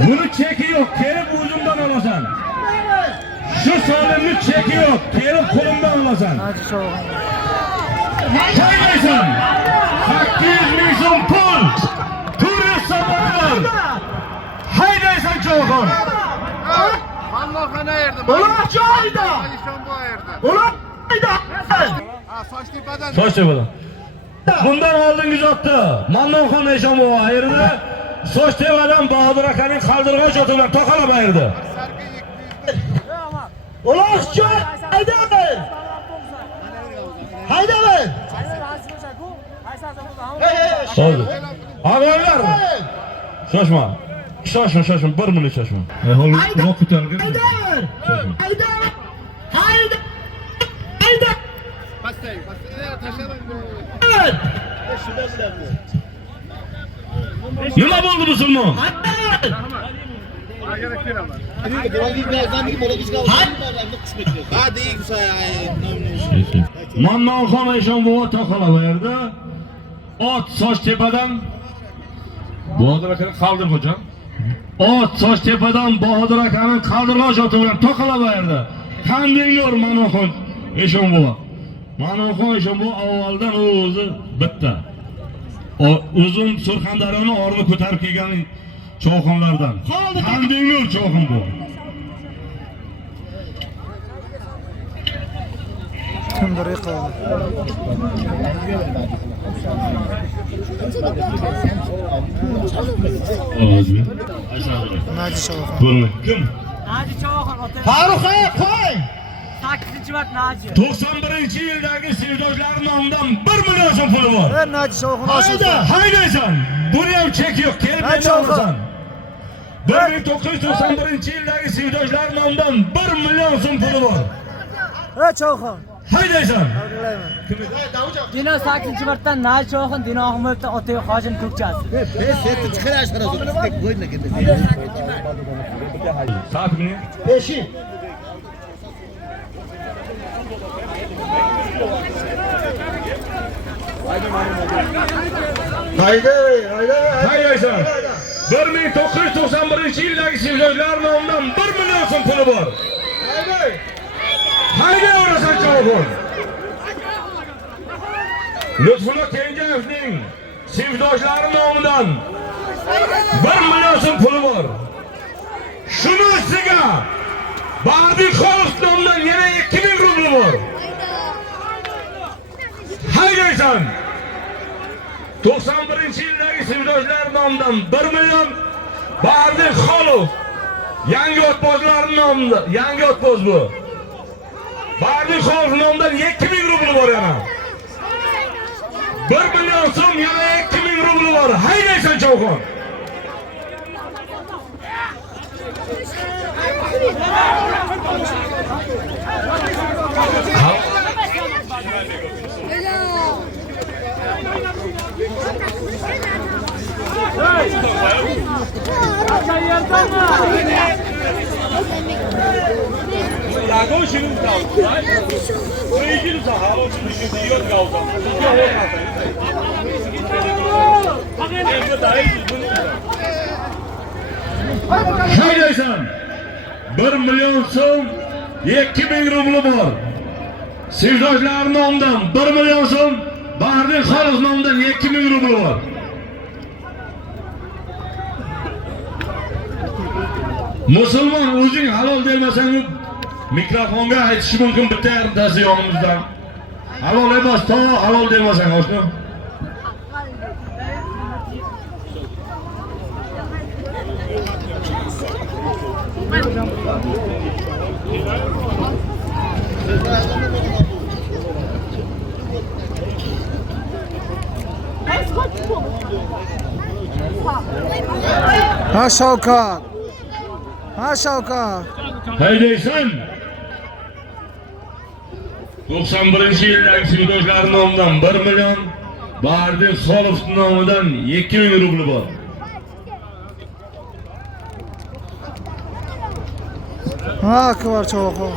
Bunu çeki yok, kelip ucundan alasan. Şu solimni çeki yok, kelip kolumdan alasan. Kaynaysan, 800 ming so'm pul, turist saboqlar. Haydaysan çoğun. Mannoxona yerdim. Ular joyida. Alishanbo yerdim. Ular joyida. Sochtepadan. Sochtepadan. Bundan oldingiz otdi. Mannoxon Eshonboy ayirdi. Sochtepadan Bahodir akaning qaldirg'och otlar to'qalab ayirdi. Ular joyida. Haydalar. Hozir. Ag'aylar. Shoshma. Shoshma, 1 minut shoshma. Hozir uzoq ko'tarilgan. Haydalar. Haydalar. Haydalar. Pastay, tashlaring. Nima bo'ldi musulmon? Gerek beraman. Mannoxon Eshonboy to'qalab ayirdi. Ot Sochtepadan Bahodir akaning qaldirg'ochi. Ot Sochtepadan Bahodir akaning qaldirg'och oti bilan to'qalab ayirdi. Qandinglar Mannoxon Eshonboy. Mannoxon Eshonboy avvaldan o'zi bitta. Uzun Surxondaryoni orni ko'tarib kelgan cho'xonlardan. Qandinglar cho'xon bu. Kimdir yiqildi. Ozmi? Naji Shoxon. Bo'lma. Kim? Naji Shoxon ota. Farruh qo'y. 8-mart Naji. 91-yildagi sevdoshlar nomidan 1 million so'm puli bor. Naji Shoxon oshida. Haydaysan. Buni ham chek yo'q, kelib olasan. 1991-yildagi sevdoshlar nomidan 1 million so'm puli bor. Shoxon. Haydaysan. Dino 8-martdan Naji Shoxon, Dino Ahmeddan ota Hojim ko'kchasi. Soat mini? 5. Haydaysan. 1991-yildagi sevdoshlar nomidan 1 million so'm puli bor. Haydayverasan cho'g'on. Lutfullo Kenjayevning sevdoshlari nomidan 1 million so'm puli bor. Shuni ustiga Bahodir Xolov nomidan yana 2000 rubl bor. Haydaysan. 91-yildagi sevdoshlar nomidan 1 million Bahodir Xolov. Yangi otbozlar nomidan, yangi otboz bu. Bahodir Xolov nomidan 2000 rubl bor yana. 1 million so'm yana 2000 rubl bor. Haydaysan cho'g'on. Haydaysan. 1 million so'm 2000 rubl bor. Sevdoshlar nomidan 1 million so'm, Bahodir Xolov nomidan 2000 rubl bor. Musulmon o'zing halol demasang mikrofonga aytish mumkin bitta yarimtasi yonimizdan. Halol emas, to halol demasang oshna. Ha Shavkat. Ha Shavkat. Haydaysan. 91-yildagi sevdoshlar nomidan 1 million, Bahodir Xolov nomidan 2000 rubl bor. Ha Akbar Shoxon.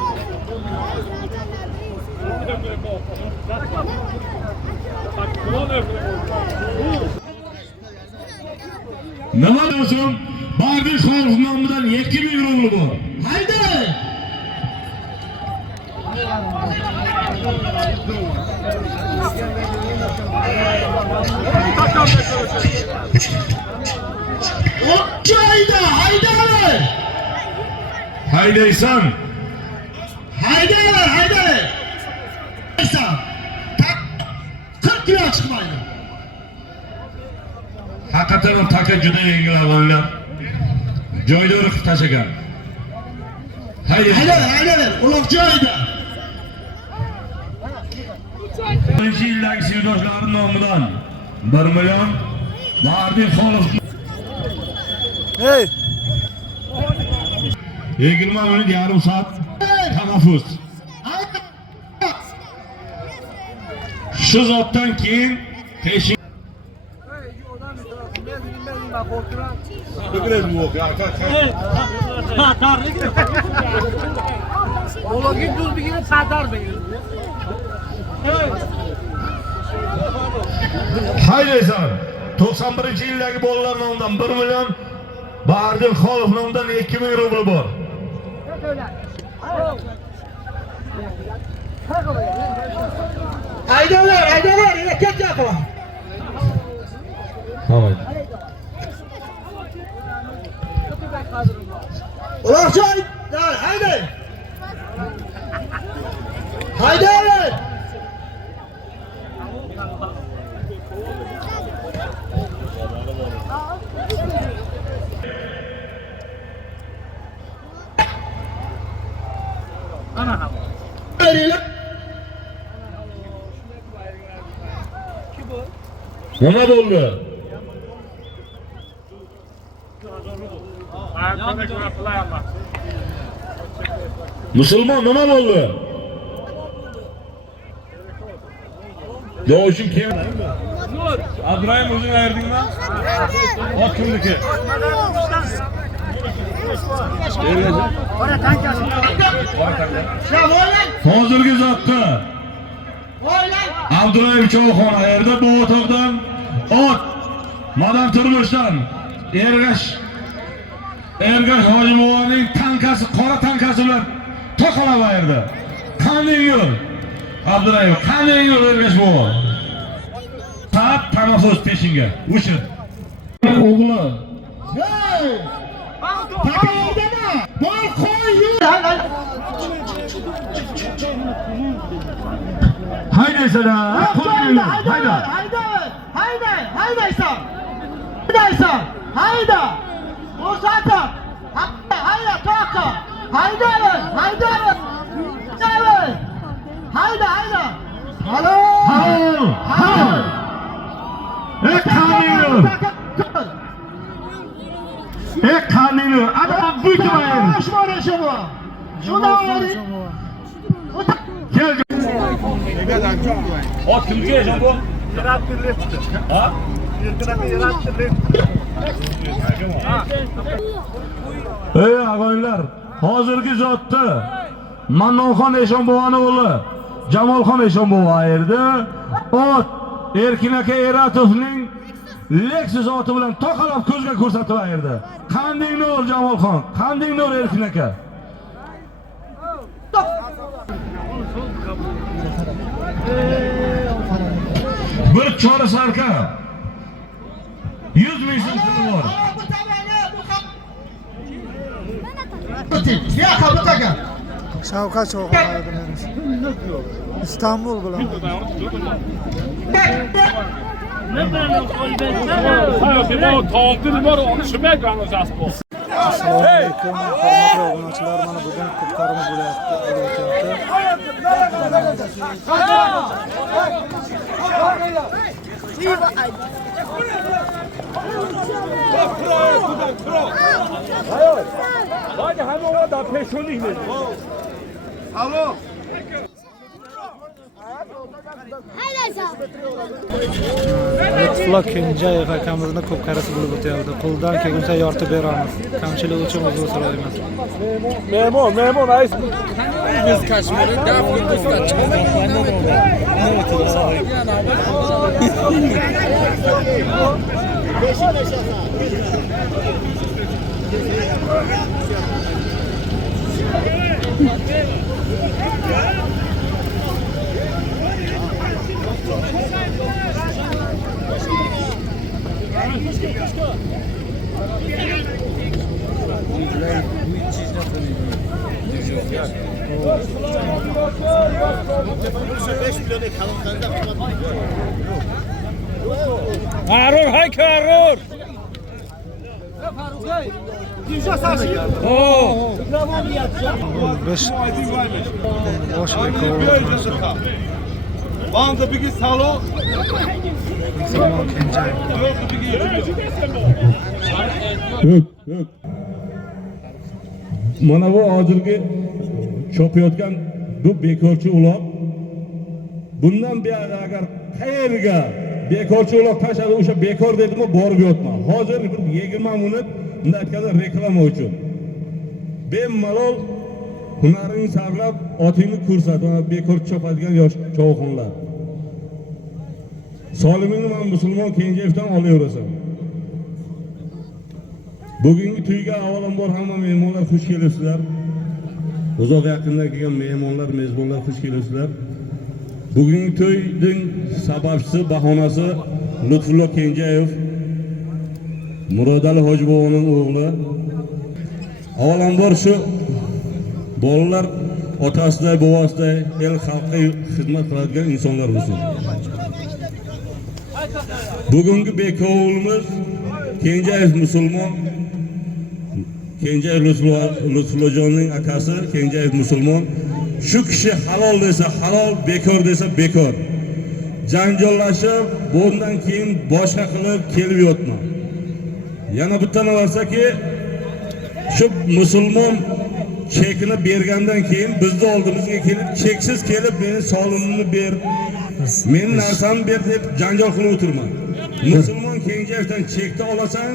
Nima bo'lsin? Bardiq Xolov nomidan 2000 rubl bor. Haydi. Joyda haydalar. Haydaysan. Haydalar, haydalar. Haysan. 40 kilo chiqmaydi. Haqiqatan ham taka juda yengil avvallar. Joyda urib tashagan. Haydalar, haydalar. Uloq joyda. Birinchi yildagi siyosatchilar nomidan 1 million Bardiq Xolov. Hey. 20 minut yarim soat tanaffus. Shu zotdan keyin peshin haydaysan. 91-yildagi bolalar nomidan 1 million Bardiq Xolov nomidan 2000 rubl bor. Haydalar, haydalar. Erkak jaqo. Tamam. Uloq joyda. Haydi. Haydalar. Nima bo'ldi? Musulmon nima bo'ldi? Yo'shin kim? Abdurahim o'zing ayrdingmi? Ot kimniki? Hozirgi zotda Abdurahim Cho'xon ayirdi bu o'toqdan ot Madam Turmushdan Ergash Hojimovaning tankasi, qora tankasi bilan to'qalab ayirdi. Qanday yo'l? Abdurahim, qanday yo'l Ergash bu? Tap tanaffus peshinga. O'shin. O'g'li. Hey! Taqoldama! Bol qo'y! Haydaysan-a? Hayda! Haydaysan! Haydaysan! Hayda! O'sata! Hayda, to'qqa! Haydalar! Haydalar! Hayda! Halo! Halo! Qanday adam buyurmaydi. Boshmana shoma. Shuna oling. Kel. Ot kimga ekan bu? Ha? Ey og'aylar, hozirgi zotda Mannonxon Eshonbovani o'g'li Jamolxon Eshonbov ayirdi. Ot Erkin aka Eratovning Lexus oti bilan to'qalab ko'zga ko'rsatib ayirdi. Qanday nur Jamolxon, qanday nur Erkin aka. Bir chora sarka 100 ming so'm puli bor. Ya qabul aka. Shavkat Cho'xon ayirdi. İstanbul bilan. Assalomu alaykum, hurmatli obunachilar. Mana bugun ko'pkarimiz Alo. Lutfullo Kenjayev akamizni ko'pkarasi bo'lib o'tyapti. Qo'ldan kelguncha yoritib beramiz. Kamchilik uchun uzr so'raymiz. Memon ayt. Biz Kashmir'in gafli do'stlar Harur, hay Harur. Oh. 5 bosh bekor. One the biggest hollow. Musulmon Kenjayev. Yo'q. Mana bu hozirgi chopayotgan bu bekorchi uloq. Bundan buyog'i agar qayerga bekorchi uloq tashladi, o'sha bekor dedimi, borib yotma. Hozir bir 20 minut bunday reklama uchun. Bemalol hunaringni sarflab, otingni ko'rsat, mana bekor chopadigan yosh chog'xonlar. Solimingni men musulmon Kenjayevdan olaverasan. Bugungi to'yga avvalambor hamma mehmonlar xush kelibsizlar. Uzoq yaqindan kelgan mehmonlar, mezbonlar xush kelibsizlar. Bugungi to'yning sababchisi, bahonasi Lutfullo Kenjayev, Murodali Hojiboboning o'g'li. Avvalambor shu bolalar otasiday, bobosiday el xalqqa xizmat qiladigan insonlar bo'lsin. Bugungi bekovulimiz Kenjayev musulmon, Kenjayev Lutfullojonning akasi Kenjayev musulmon. Shu kishi halol desa halol, bekor desa bekor. Janjollashib, bundan keyin boshqa qilib kelib yotma. Yana bitta narsaki, shu musulmon chekini bergandan keyin bizni oldimizga kelib, cheksiz kelib meni solimimni ber, meni narsamni ber deb janjol qilib o'tirma. Musulmon Kenjayevdan chekni olasan,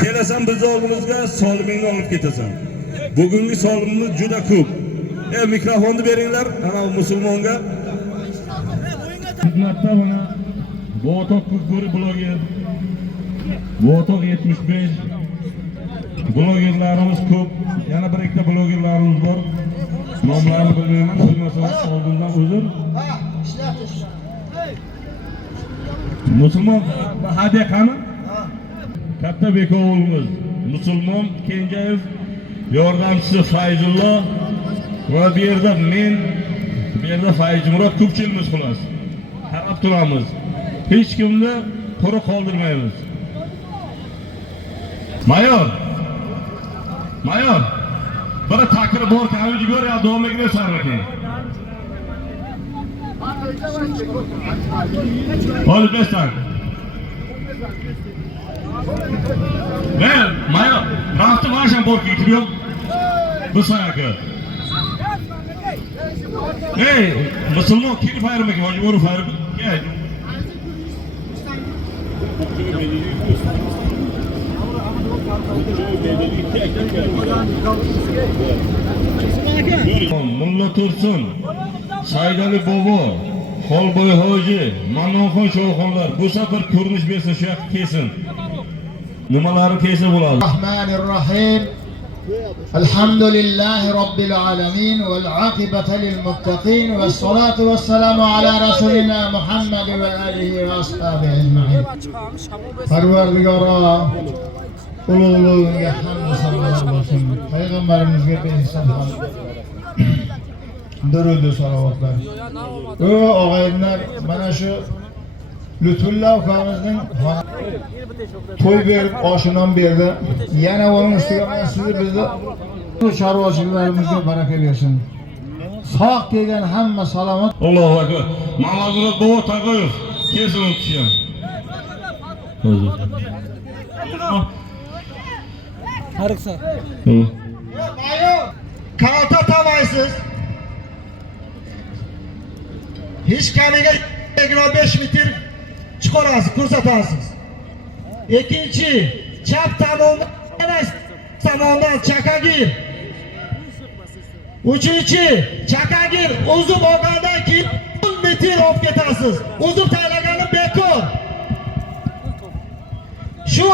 kelasan bizni oldimizga solimingni olib ketasan. Bugungi solimimiz juda ko'p. Mikrofonni beringlar ana musulmonga. Xizmatda mana Botoq Kukuri bloger, Botoq 75 blogerlarimiz ko'p. Yana bir ikkita blogerlarimiz bor. Nomlarini bilmayman, bilmasangiz oldindan uzr. Musulmon hadiya qani? Katta bekovulimiz musulmon Kenjayev, yordamchisi Fayzullo va bu yerda men, bu yerda Fayzmurod ko'pchilimiz xolos. Qarab turamiz. Hech kimni quruq qoldirmaymiz. Mayor, bir takir bor kavici gör ya davom etmeye sarıkın. Hadi beşten. Ve mayor, rahatı varşan bor getiriyor. Bu sayakı. Hey, Müslüman kim fayır mı ki? Hacı boru fayır mı? Gel. Mulla Tursun, Saydali Bobo, Xolboy Hoji, Mannonxon Sho'xonlar bu safar ko'rinish bersa shu yoqqa kelsin. Nimalari kelsa bo'ladi. Rahmanirrahim. Alhamdulillahi robbil alamin vel aqibatu lil muttaqin ves salatu vesselamu ala rasulina Muhammad ve alihi ve ashabihi ecmaîn. Parvardigoro ulug'luğunga hamd sanolar bo'lsin. Payg'ambarimizga beihson durud salovatlar. Og'aylar, mana shu Lutfullo akamizning to'y berib, oshinon berdi. Yana uning ustiga men sizni bizni chorvachilarimizga baraka bersin. Sog' kelgan hamma salomat. Allohu akbar. Mamazurod bobo Taqoyev kelsin u kishi ham. Hariksan. Mayor, kalta tamaysiz. Hiç kamiga 25 metr chiqarasiz, ko'rsatasiz. Ikkinchi, chap tomondan chakagir. Uchinchi, chakagir uzib olgandan keyin 10 metr olib ketasiz. Uzib tashlagani bekor. Shu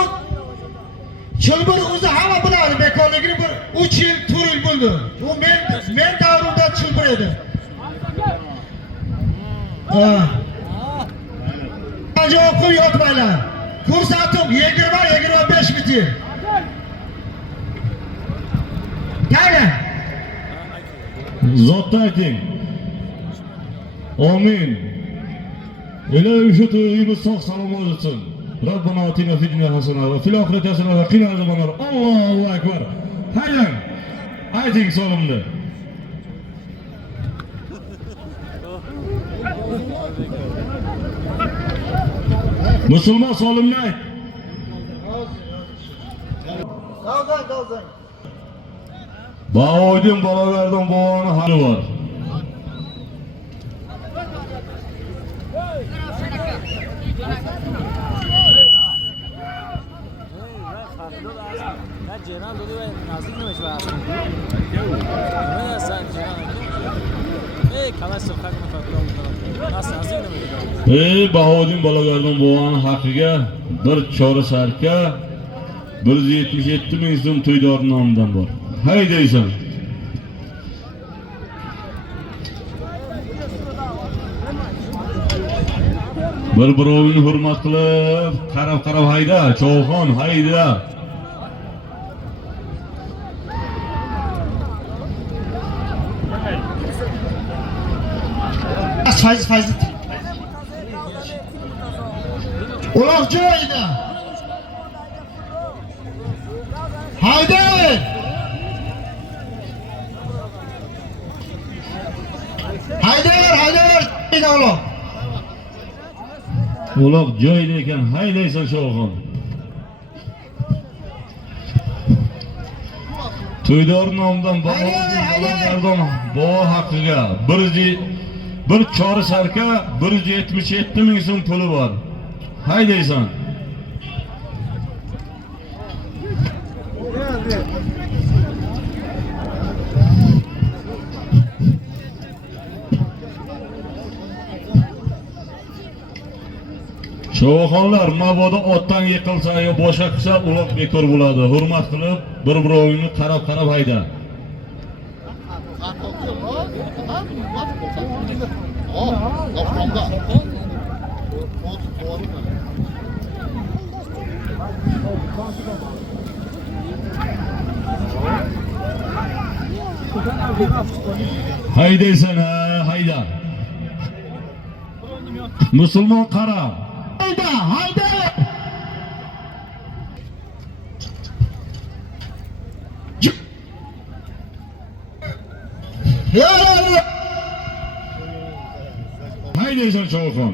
chilbir o'zi hamma biladi bekorligini. yil turil bo'ldi. U men davrimda chilpir edi. Javob qilib yotmanglar. Kursatim 20-25 bitir. Qani? Zotdan ayting. Amin. Ilohi shu to'yimiz sog' salomat o'tsin. Robbana atina fid dunya hasana va fil oxirati hasana va qina azobannar. Allohu akbar. Hayyan. Ayting so'limni. Musulmon so'limni ayt. Davzan. Bahoydin bolalardan bog'oni hali bor. Bahoydin bolalardan bog'oni haqiga bir chora sarka 177 ming so'm to'ydor nomidan bor. Haydaysan. Bir-birovini hurmat qilib, qarab hayda, Chovxon hayda. Fayz. Uloq joyida. Hayda! Hayda uloq. Uloq joyida ekan, haydaysan Chovxon. To'ydor nomidan bolalardan bog' haqiga bir chori sarka 177 ming so'm puli bor. Haydaysan. Chovxonlar mabodo otdan yiqilsa yo boshqa qilsa uloq bekor bo'ladi. Hurmat qilib, bir-birovingni qarab hayda. Haydaysan, hayda. Musulmon qara. Hayda! Haydaysan Chovxon.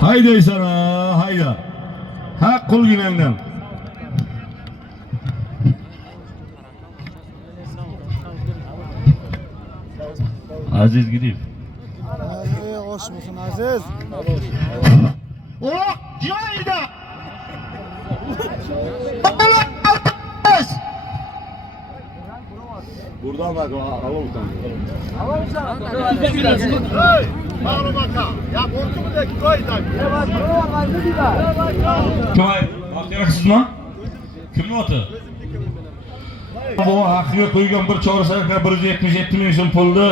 Haydaysan, hayda. Haq qo'lginangdan. Aziz Gidip. Hoş musun Aziz? Uloq joyida. Buradan bak, alalım. Haklısınız mı? Kimin otu? Bu hakkıya koygan bir çorasaka 177 ming so'm pulni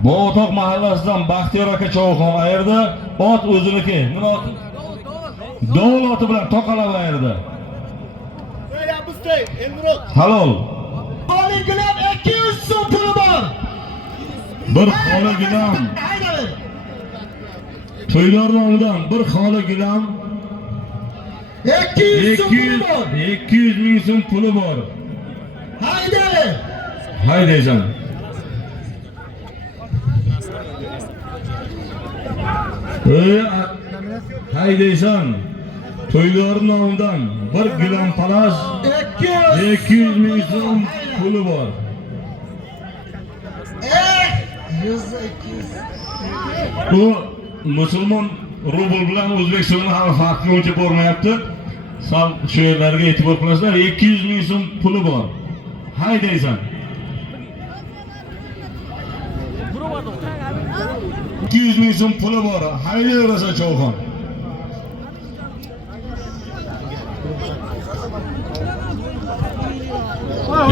bu O'toq mahallasidan Baxtiyor aka Chovxon ayirdi. Ot o'ziniki. Nima oti? Dovul oti bilan toqalab ayirdi. Halol. Xoligilam 200 so'm puli bor. Bir xoligilam. To'ydor nomidan bir xoligilam 200 so'm puli bor. 200 ming so'm puli bor. Hayda! Haydaysan. Haydaysan. To'ydor nomidan bir gilam palas 200 ming so'm puli bor. 100-200. Bu musulmon rubl bilan o'zbek so'mini ham farqi o'lcha bormayapti. Sal shu yerlarga e'tibor qilasizlar. 200 ming so'm puli bor. Haydaysan. 200 ming so'm puli bor. Haydayverasa Cho'lxon.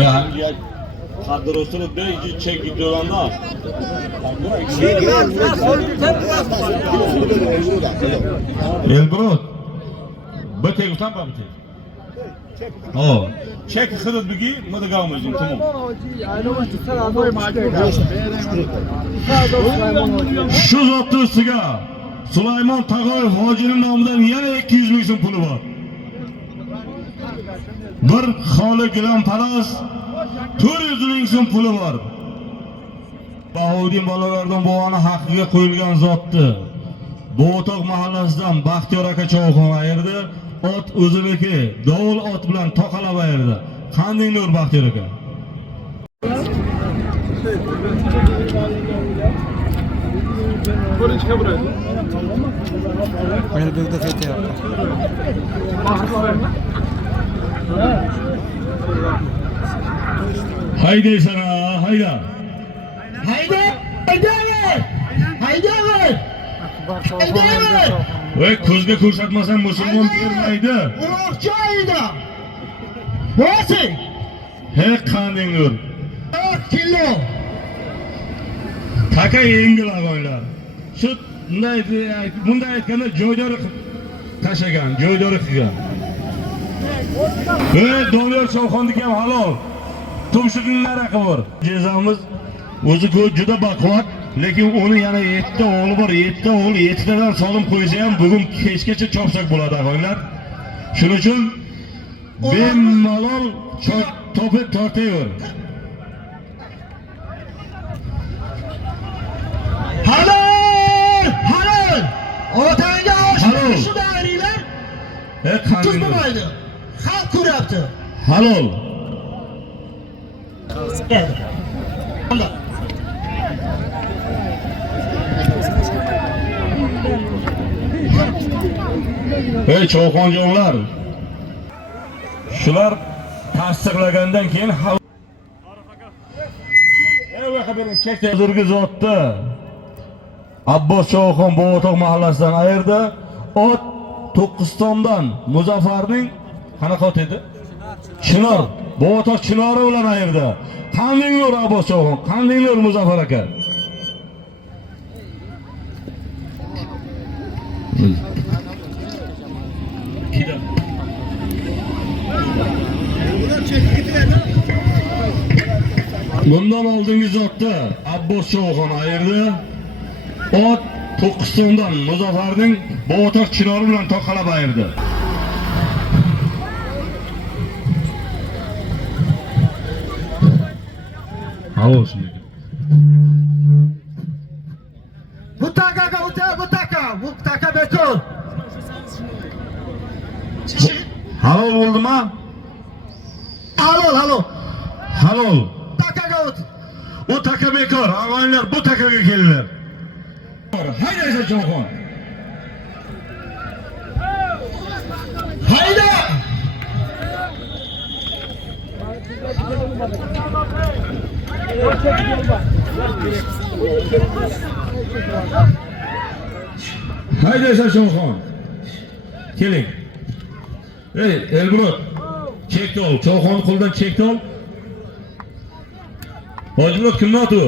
Ya, qadr o'stirib iyice çek gidiyorlar. Elbrot. Bir tek utan mı bir tek? O. Çek hırıt bigi, mıdı kalmayacağım, tamam. Şu zotlu üstüge Süleyman Tağayev Hacı'nın namından yana 200 ming so'm puli var. Bir Xoli Gilamparas 400 ming so'm puli var. Bahoudin bolalardan bog'ani haqqiga qo'yilgan zotdi. Bo'toq mahallasidan Baxtiyor aka Cho'lxon ayirdi. Ot o'ziniki, dovul ot bilan toqalab ayirdi. Qanday nur Baxtiyor aka? Melbekda qaytyapti. Haydaysan ha, hayda. Haydaver! Ve ko'zga ko'rsatmasan musulmon bermaydi. Uloqchi oyda! Bo'lsin! He qanday nur. 4 kilo! Taka yengil og'aylar. Shu bunday aytganda joydori tashagan, joydori qilgan. Ve Doniyor Cho'lxonniki ham halol. Tumshuqning raqi bor. Jezamiz o'zi juda baquvvat, lekin uni yana 7 ta o'g'li bor. 7 ta o'g'il 7 tadan solim qo'ysa ham bugun kechgacha chopsak bo'ladi og'aylar. Shuning uchun bemalol topib tortaver. Halol! Otanga oshni shu daringlar. Qanday bo'lmaydi. Xalq ko'ryapti. halol. Ey Cho'lxonjonlar. Shular tasdiqlagandan keyin hozirgi zotni Abbos Cho'lxon Bo'toq mahallasidan ayirdi. Ot To'qqiztondan Muzaffarning qanaqa ot edi? Chinor, Bo'toq Chinori bilan ayirdi. Qanday nur Abbos Cho'lxon, qanday nur Muzaffar aka? Bundan oldingi zotda Abbos Cho'lxon ayirdi. Ot To'qqiztondan Muzaffarning Bo'toq Chinori bilan toqalab ayirdi. Havo shunday. Bu taka bekor. Halol bo'ldimi? Halol. Halol. Takaga o't. Bu taka bekor. Og'aylar bu takaga kelinglar. Haydaysan Cho'lxon. Hayda! Haydaysan Cho'lxon. Keling. Ey Elbrot. Chekni ol. Cho'lxon qo'ldan chekni ol. Hojimot kimni oti?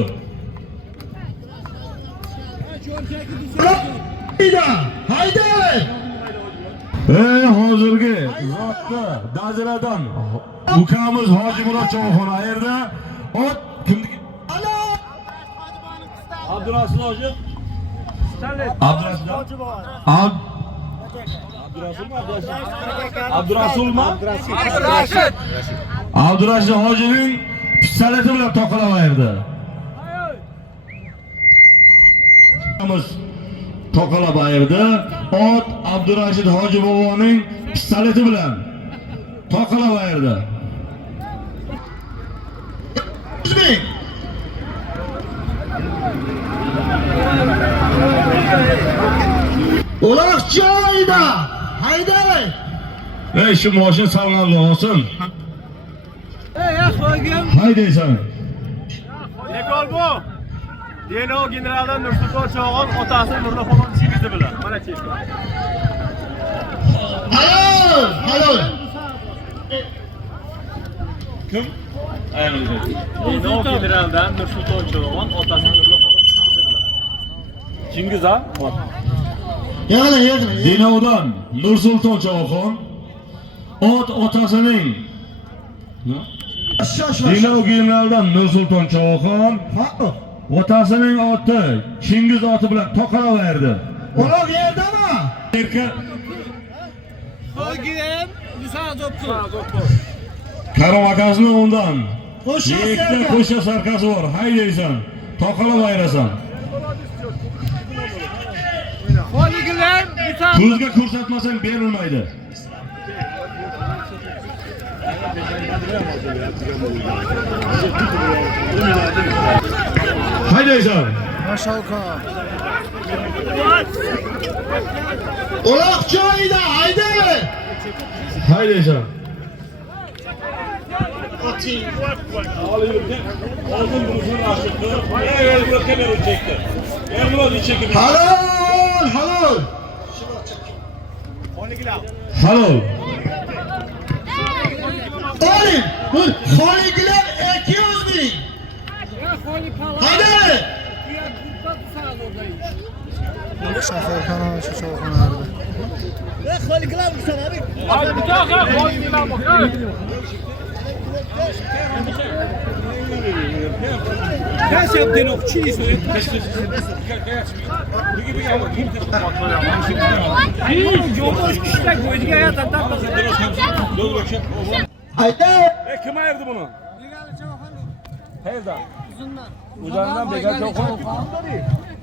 Hayda! Hozirgi zotni Daziradan ukamiz Hojimurod Cho'lxon ayirdi. Ot kimniki? Abdurasul hoji. Abdurasulmi? Abdurashid hojining pistoleti bilan toqalab ayirdi. Toqalab ayirdi. Ot Abdurashid hoji boboning pistoleti bilan toqalab ayirdi. Uloqchi oyda! Haydavay! Ey şu moshin sallanib olsin. Ey, xo'gim. Haydaysan. Bekor bu. Denov generaldan Nursulton Cho'g'on otasi Nurlixon Chingizi bilan. Mana cheki. Halol, halol. Kim? Denov generaldan Nursulton Cho'g'on otasi Nurlixon Chingizi bilan. Chingiz ha? Yig'la. Dinovdan Nursulton Cho'g'on otasining Dinov generaldan Nursulton Cho'g'on otasining oti Chingiz oti bilan to'qalaverdi. Uloq yerdami? Erka Qolgan Karom akasini undan Qo'sha Yekta sarka. qo'sha sarkasi bor. Haydaysan, to'qalaverasan. Qolganlar Ko'zga ko'rsatmasang berilmaydi. Haydaysan. Uloq joyida, hayda. Haydaysan. Halol, halol. Halol. Olim, bu xoligilar 200 ming. Hayda. Shaharxona shu cho'g'onlarda. Hayda. Kim ayırdı bunu? Hayırdan. Uzundan Begal Çoğun.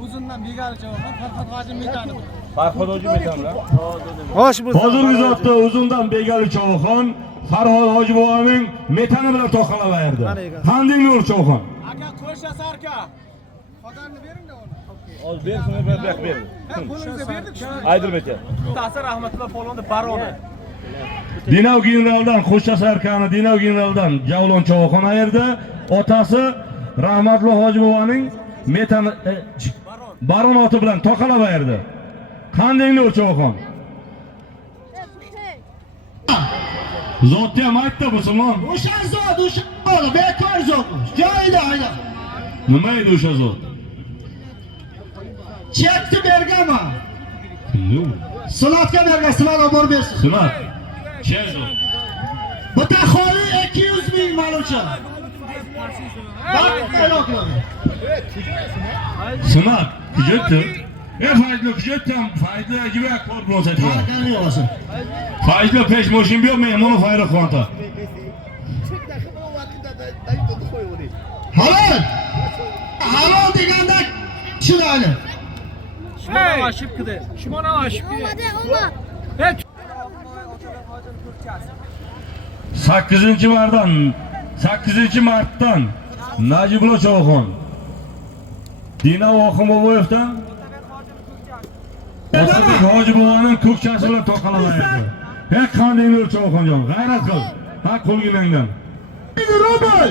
Uzundan Begal Çoğun, Farhod Hoji Metanov. Farhod Hoji Metanov. Xo'sh, bu Hozirgi zotda uzundan Begali Cho'g'on Farhod Hoji boboning metani bilan to'qalaverdi. Qanday nur Cho'g'on? Aka qo'sha sarka. Xotinni bering-da uni. Ol ber, shuni ber. Qo'lingizga berdik shuni. Aydir beka. Ta'sir rahmatulloh polvonda baroni. Dinov generaldan Qo'shcha sarkani Dinov generaldan Javlon Cho'g'on ayirdi. Otasi rahmatli Hoji boboning metani baron oti bilan to'qalaverdi. Qanday nur Cho'g'on? Zotni ham aytdi bu Simon. O'sha zot, o'sha bola bekor zot. Joyida, hayda. Nima edi o'sha zot? Chekni berganmi? Silotga bergan, silot olib borib bersin. Sinat. Chezo. Bitta xoli 200 ming maluncha. Bak, e'lon qiladi. Sinat. Kujatdi. Fayzli kujatdim. Fayzli gibi akbor bo'lsa diyor. Qani yo'sin. Fayzli pesh moshim yo'q, men buni fayri qonta. Halol. Halol deganda tushunadi. Shimona oshib kidi. Shimona oshib kidi. Olmadı. 8-martdan Najibullo Cho'g'on Dinov Oxunboboyevdan Otabek Hoji boboning ko'kchasi bilan to'qalaverdi. Hech qanday nur Cho'g'onjon, g'ayrat qil. Ha qo'lginangdan. 1000 rubl.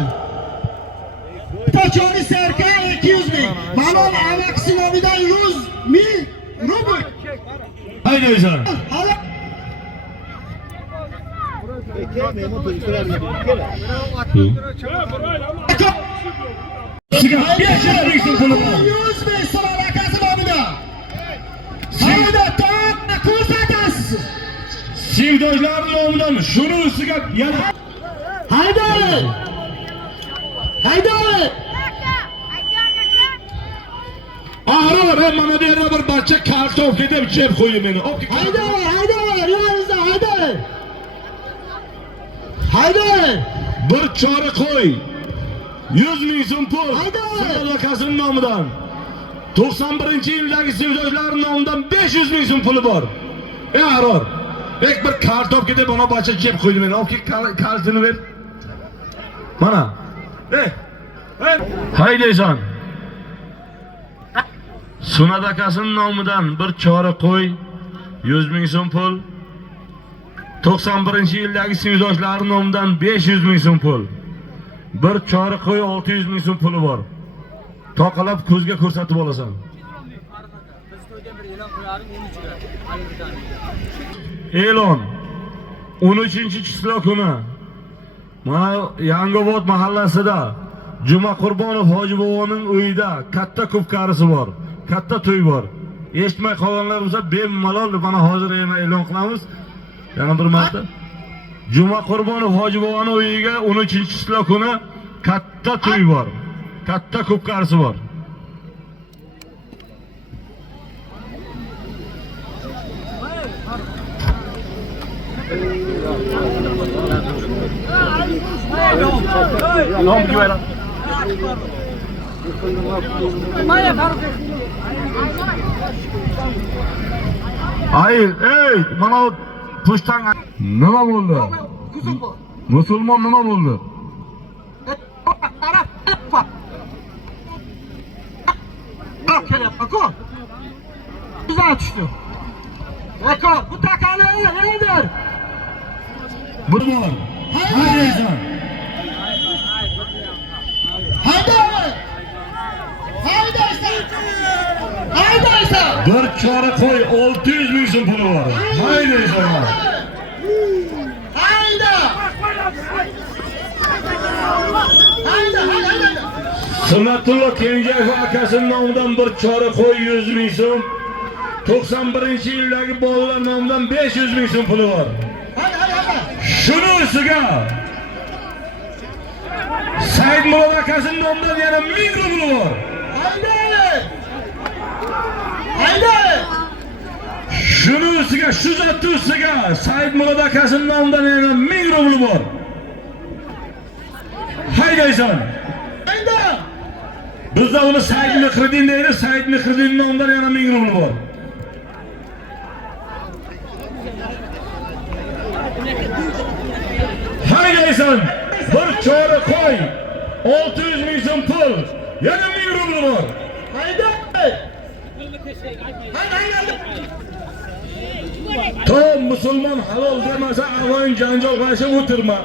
Tachoni serka 200 ming. Malol avaksi nomidan 100 ming rubl. Haydaysan. Halol. Siga 500 ming so'm puli bor. 100 ming so'm akasi nomidan. Hayda, to'g'ri ko'rsatasiz. Sivdoshlar nomidan shuni ustiga yana Hayda. Hayda. Ahror, mana bu yerda bir barcha kartof ketib jeb qo'yib meni. Hayda, hayda, yoningizda hayda. Hayda. Bir chora qo'y. 100 ming so'm pul. Hayda. Sadaqasining nomidan. 91-yildagi sivdoshlar nomidan 500 ming so'm puli bor. Ahror. Bek bir kartof ketib ona barcha jeb qo'ydi meni. Olki kartini ver. Mana. Haydaysan. Sunat akasining nomidan bir chora qo'y, 100 ming so'm pul. 91-yildagi sivdoshlar nomidan 500 ming so'm pul. Bir chora qo'y 600 ming so'm puli bor. toqalab ko'zga ko'rsatib olasan. Biz to'yga bir e'lon qo'yardik 13-ga. Ali Birdaniy. E'lon 13-chizlo kuni mana Yangiobod mahallasida Juma Qurbonov Hoji boboning uyida katta ko'pkarisi bor, katta to'y bor. Eshitmay qolganlar bo'lsa bemalol mana hozir e'lon qilamiz. Yana bir marta Juma Qurbonov Hoji boboning uyiga 13-chizlo kuni katta to'y bor, katta ko'pkarisi bor. Nom güvela. Hayır, mana pushtan nima bo'ldi? Musulmon nima bo'ldi? Güzel düştü. Eko, bu takalı nedir? Bu bor. Hayır. Haydaysa! Bir çora koy 600 ming so'm puli bor. Haydi sana. Hayda! Sunnatullo Kenjayev akasining nomidan bir chora qo'y 100 ming so'm. 91-yildagi bolalar nomidan 500 ming so'm puli bor. Shuni ustiga Said Murod akasining nomidan yana 1000 rubl bor. Shuni ustiga, shu zotni ustiga Said Murod akasining nomidan yana 1000 rubl bor. Haydaysan. Bizda uni Said Mehriddin deydi, Said Mehriddin nomidan yana 1000 rubl bor. Haydaysan. Bir chora qo'y 600 ming so'm pul, yana 1000 rubl bor. Tom musulmon halol demasa avon janjal qilishib o'tirma.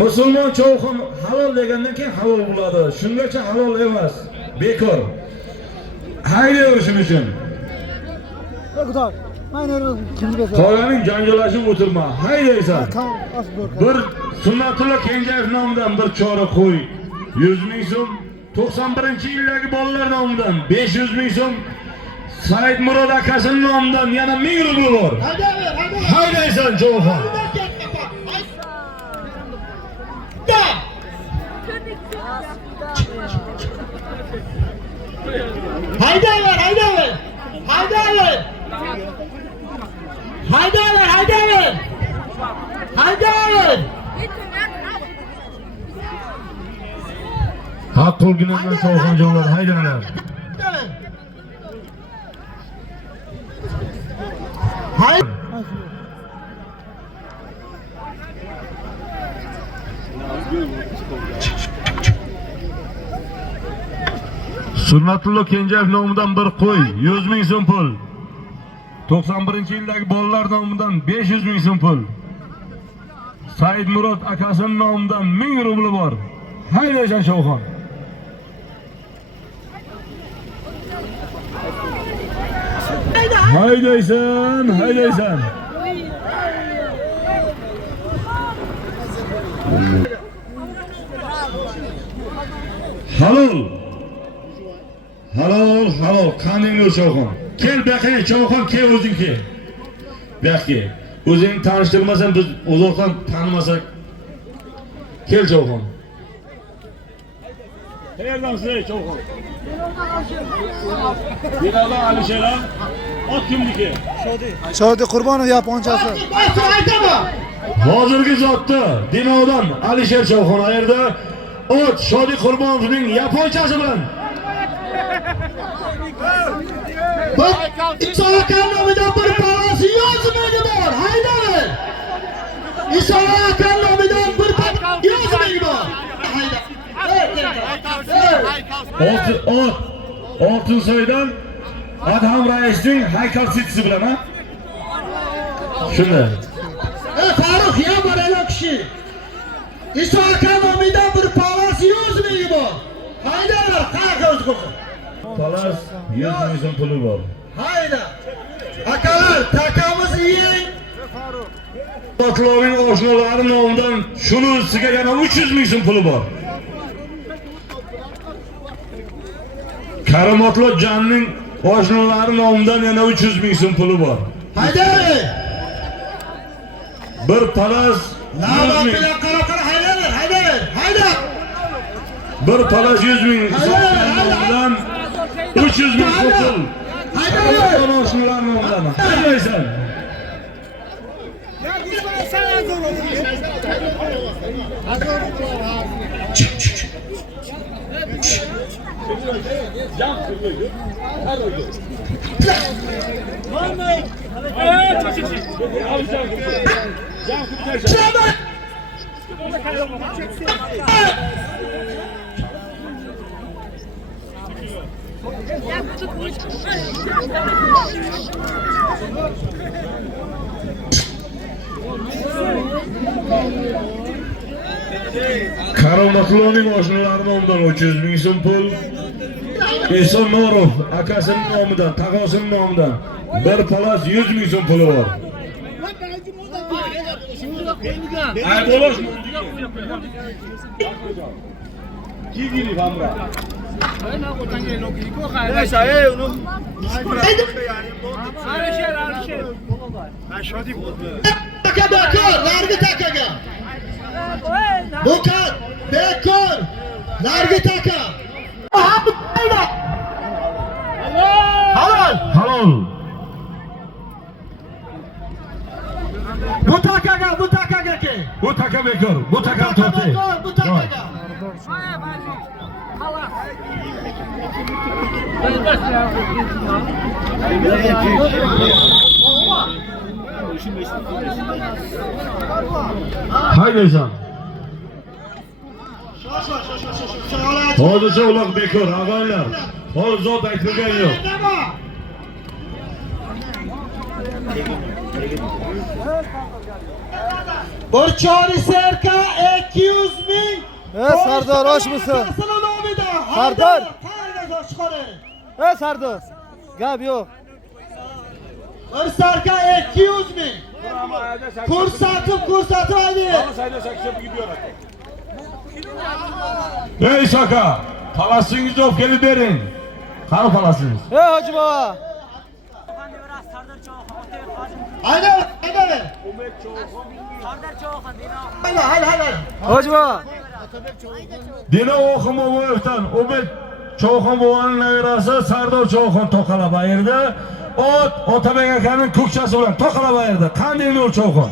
Musulmon cho'qim halol degandan keyin halol bo'ladi. Shungacha halol emas. Bekor. Haydaver shuning uchun. Qolganing janjallashib o'tirma. Haydaysan. Bir Sunnatullo Kenjayev nomidan bir chora qo'y 100 ming so'm. 91-yildagi bolalar nomidan 500 ming so'm. Said Murod akasining nomidan yana 1000 rubl bor. Haydaysan cho'qim. Haydaver! Haq qo'lginamdan cho'qim jonlar haydalar. Sunnatullo Kenjayev nomidan bir qo'y 100 ming so'm pul. 91-yildagi bolalar nomidan 500 ming so'm pul. Said Murod akasining nomidan 1000 rubl bor. Haydaysan Shovxon. Haydaysan. Halol. Qanday Shovxon? Kel baqay Shovxon, kel o'zing kel. Baqay. O'zingni tanishtirmasan biz uzoqdan tanimasak. Kel Shovxon. Qayerdan siz Shovxon? Binolar Alisher. Ot kimniki? Shodi Qurbonov yaponchasi. Hozirgi zotda Dinodan Alisher Shovxon qayerda? Ot Shodi Qurbonovning yaponchasi bilan. İsa'nın nomidan bir parası yozmaydi bor. Haydaver. İsa'nın nomidan bir parası yozmaydi bor. Oltinsoydan Adham Raisning haykal sitisi bilan ha? Shunday. Farruh ya bor ana kishi. İsa'nın nomidan bir parası yozmaydi. bu. Haydalar, qanaqa o'zi qo'rqib. Talas 100 ming so'm puli bor. Hayda. Akalar, takamizni yeng. Qotlovning oshnalari nomidan shuni ustiga yana 300 ming so'm puli bor. Karimotlo Janning oshnalari nomidan yana 300 ming so'm puli bor. Hayda. Bir talas 100 Navbat ming. bilan qara haydalar, haydalar, hayda. Bir talas 100 ming so'mdan 300 ming so'm pul. Haydalar oshnalari nomidan. Qaylaysan? Karimotloning oshnalari nomidan 300 ming so'm pul. Eson Norov akasining nomidan, tog'asining nomidan bir palas 100 ming so'm puli bor. Ay bo'losh. Taka bekor, nargi takaga. Do'kon, bekor, nargi taka. Halol. Halol. Bu takaga ke. Bu taka bekor, bu taka to'ti. Bu takaga. Haydaysan. Hozircha ular bekor, avvallar. Hozir zot aytilgan yo'q. Bir chori serka 200 ming. Sardor oshmisiz? Sardor. Sardor. Gap yo'q. Bir serka 200 ming. Ko'rsatib aydi. Ey Saka, palasingizni olib kelib bering. Qani palasingiz? Hoji baba. Hayda. Hayda. Hoji baba. Dina Oximovoyevdan Umid Cho'xon bovaning nabirasi Sardor Cho'xon to'qala bayirdi. Otabek akaning ko'kchasi bilan to'qala bayirdi. Qanday nur Cho'xon?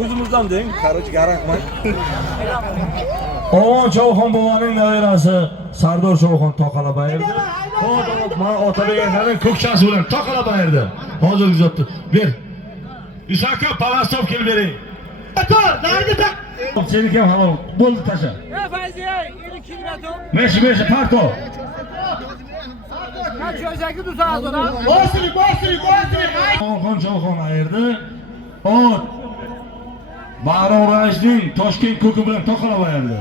O'zimizdan deng, qarachi garakman. Ovon Cho'xon bovaning nabirasi Sardor Cho'xon to'qala bayirdi. Men Otabek akaning ko'kchasi bilan to'qala bayirdi. Hozir uzatdi. Ber. Isaka palasov kelib bering. Bekor, nargi tak. Seniki ham halol. Bo'ldi tasha. Meshi parko. Bosri. Cho'xon ayirdi. Bahrom Raisning Toshkent ko'ki bilan to'qala bayirdi.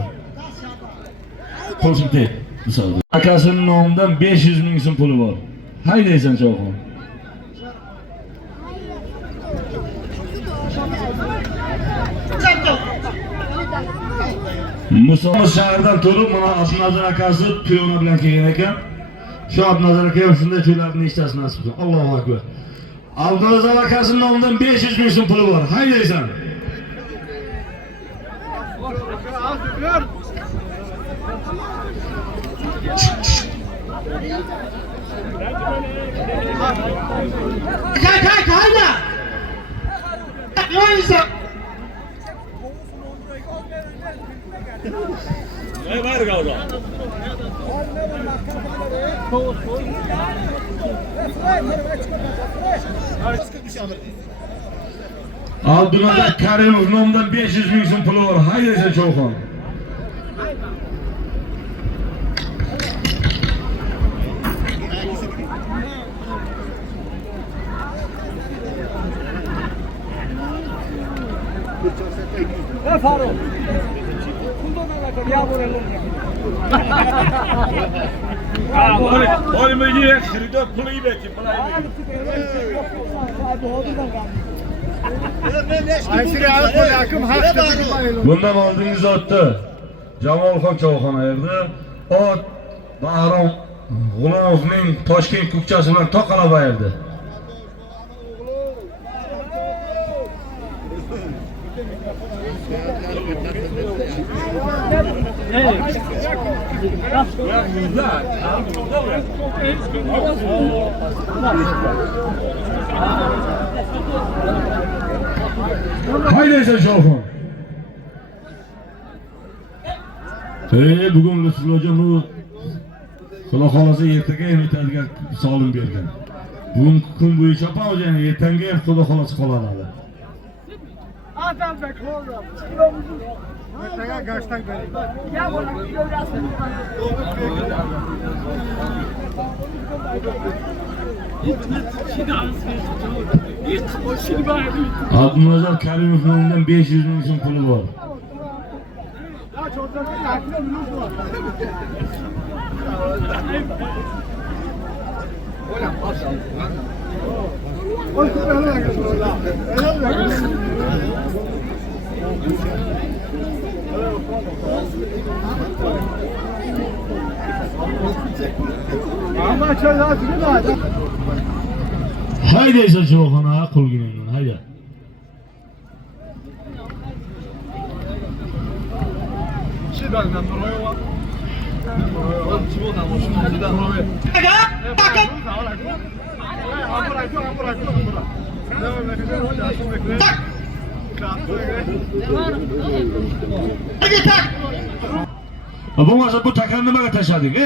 Qo'shimcha. Akasining nomidan 500 ming so'm puli bor. Haydaysan Cho'xon. Musomiz shahardan turib, mana Abdunazar akasi piyona bilan kelgan ekan. Shu Abdunazar aka ham shunday to'ylarni eshitasi nasib qilsin. Allohu akbar. Abdunazar akasining nomidan 500 ming so'm puli bor. Haydaysan. Hayda. Yo'ysa. Abdulazak Karimov nomidan 500 ming so'm puli bor. Haydaysan Cho'xon. Olmayı şurada pulayı bekle, pulayı Bundan aldığınız ottu. Jamolxon Chog'xon ayırdı. Ot Bahrom G'ulomovning Toshkent ko'kchasi bilan toqalab ayirdi. Haydaysan Chog'xon. Bugun Rasul hocam bu Xudo xolasa ertaga ham yetadigan solim bergan. Bugungi kun bo'yi Chopon hojani ertangi ham Xudo xolasa qolanadi. Abdunazar Karimovning undan 500 ming so'm puli bor. Haydaysa Chog'xona qulginingdan hayda. Bo'lmasa bu takani nimaga tashlading?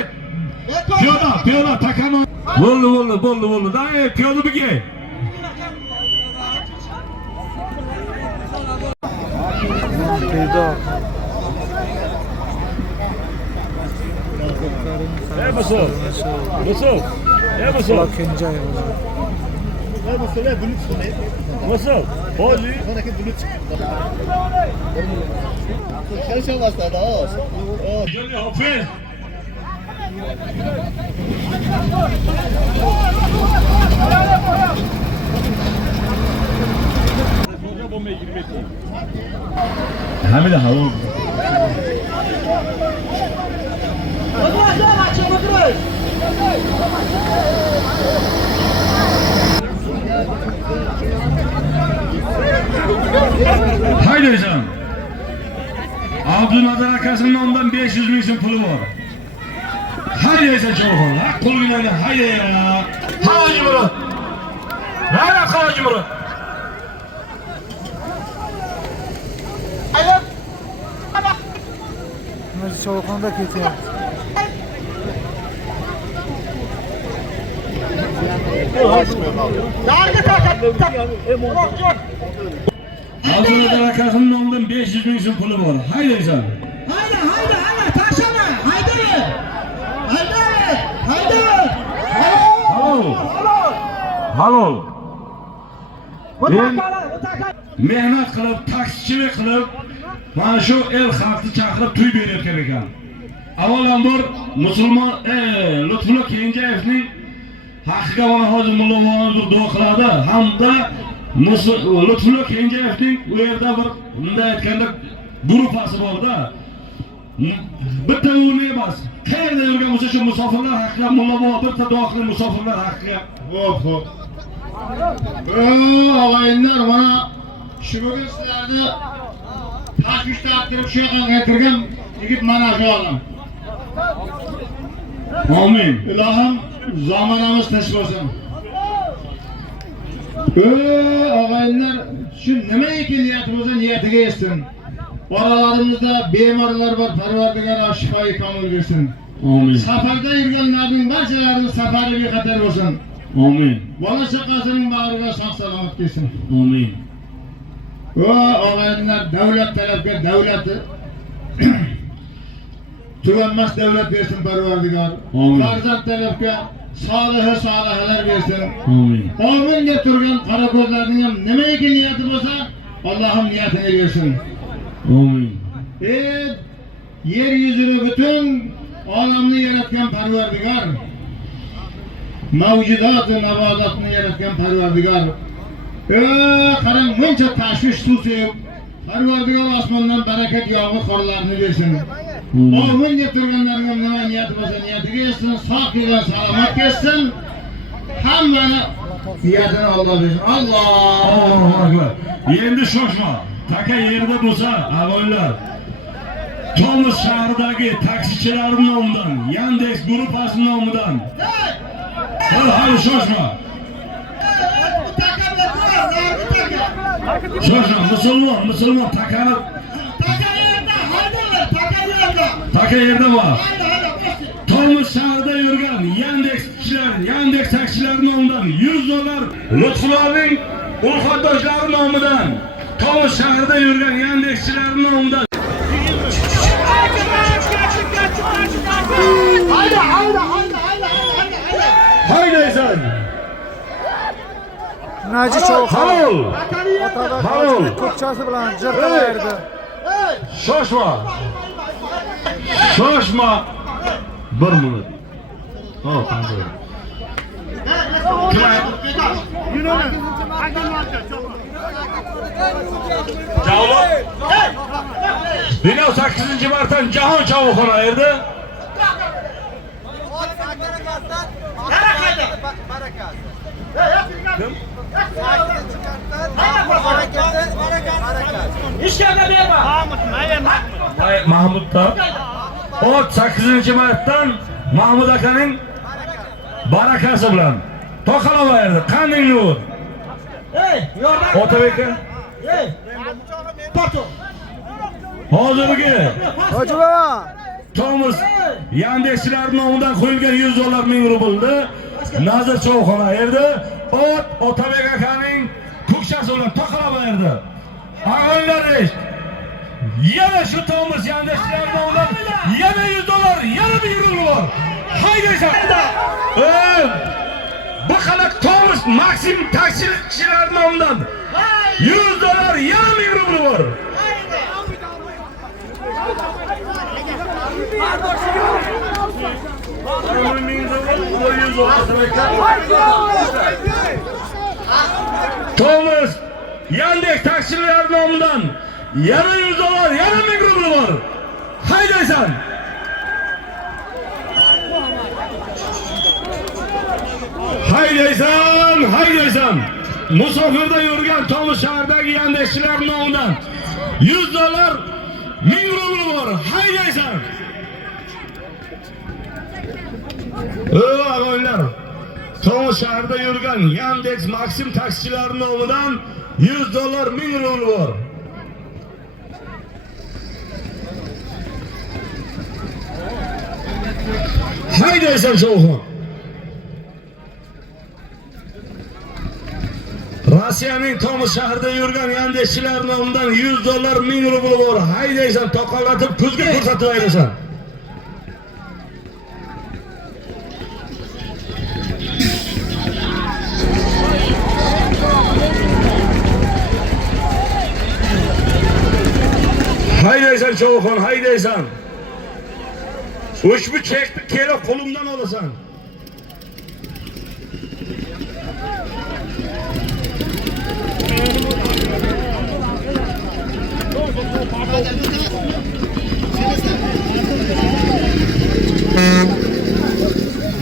Piyoda takani. Bo'ldi. Day, piyoda biga. Peydo. Musul. Kenjay. Musul. Hoji. Joni Hafiz. Hamida havo. Haydaysan. Abdunazar akasının ondan 500 ming so'm puli bor. Haydaysan Chog'xon. Qo'lingdan hayda ya. Havoji Murod. G'ayrat Havoji Murod. Mana Chog'xonda ketyapti. Abdunazar akasının ondan 500 ming so'm puli bor. Haydaysan. Hayda, taşlama, hayda. Halol. Mehnat qilib, taksichilik qilib, mana shu el xalqni chaqirib to'y berayotgan ekan. Avvalambor musulmon Lutfulla Kenjayevning haqiga mana hozir Mulla Muhammad duo qiladi hamda Lutfulla Kenjayevning u yerda bir bunday aytganda guruhasi borda. Bitta o'rni emas. Qayerda yurgan bo'lsa shu musofirlar haqiga Mulla Muhammad bitta duo qilib musofirlar haqiga. Xo'p. Og'ayinlar mana shu bugun sizlarni tashvishda olib shu yoqqa qaytirgan yigit mana shu odam. Amin. Ilohim zamonamiz tinch bo'lsin. Og'ayinlar shu nimaiki niyati bo'lsa niyatiga yetsin. Oralarimizda bemorlar bor, Parvardigor shifoyi komil bersin. Amin. Safarda yurganlarning barchalarining safari bexatar bo'lsin. Amin. Bola chaqasining bag'riga sog' salomat kelsin. Amin. Og'ayinlar davlat talabga davlati tuganmas davlat bersin Parvardigor. Amin. Farzand talabga solihalar bersin. Amin. Amin deb turgan qora ko'zlarning ham nimaiki niyati bo'lsa Allah'ım niyetini versin. Amin. Yeryüzünü bütün alamını yaratgan Parvardigar, mavcudatı nabatatını yaratgan Parvardigar, qarang buncha tashvish suv sevib, Parvardigar osmondan barakat yağmur qorlarini versin. Amin deb turganlarga nima niyati bo'lsa niyatiga yetsin, sog' kelgan salomat kelsin. Hammani niyatini Alloh bersin. Allohu akbar. Endi shoshma. Taka yerda bo'lsa, avvallar Tomus shahridagi taksichilar nomidan, Yandex gruppasi nomidan. Hali shoshma. Shoshma, musulmon takani. Taka yerda bor. Tomus shahrida yurgan Yandex taksichilar nomidan $100. Lutfullarning ulfatdoshlari nomidan, Tomus shahrida yurgan Yandexchilar nomidan. Haydaysan. Naji Cho'xon Halol. otada Halol. ko'kchasi bilan jirqilaydi. Shoshma. 1 minut. Qanday? Javob. Bino 8-martadan Jahon Cho'xon erdi. Mahmuddan 8-martdan Mahmud akaning barakasi bilan to'qalab berdi. Qanday nur? Otabek aka. Hozirgi Hojiba Tomus Yandexchilar nomidan qo'yilgan $100 $1000 Nazir Cho'xon erdi. Otabek akaning ko'kchasi bilan to'qalab berdi. Ag'aylar yana shu Tomus Yandexchilar nomidan yana $100, yana $1000 bor. Haydaysan. Bu xalaq Tomus Maxim taksichilar nomidan $100, yana $1000 bor. Tomus Yandex taksichilar nomidan yana $100, yana $1000 bor. Haydaysan. Haydaysan. Musofirda yurgan Tomus shahridagi Yandexchilar nomidan $100, $1000 bor. Haydaysan. Ag'aylar. Tomus shahrida yurgan Yandex Maxim taksichilar nomidan $100, $1000 bor. Haydaysan Cho'xon. Rossiyaning Tomus shahrida yurgan Yandexchilar nomidan $100, $1000 bor. Haydaysan, toqalatib ko'zga ko'rsatib aylasan. Haydaysan Cho'xon, haydaysan. Ushbu chekni kelib qo'limdan olasan.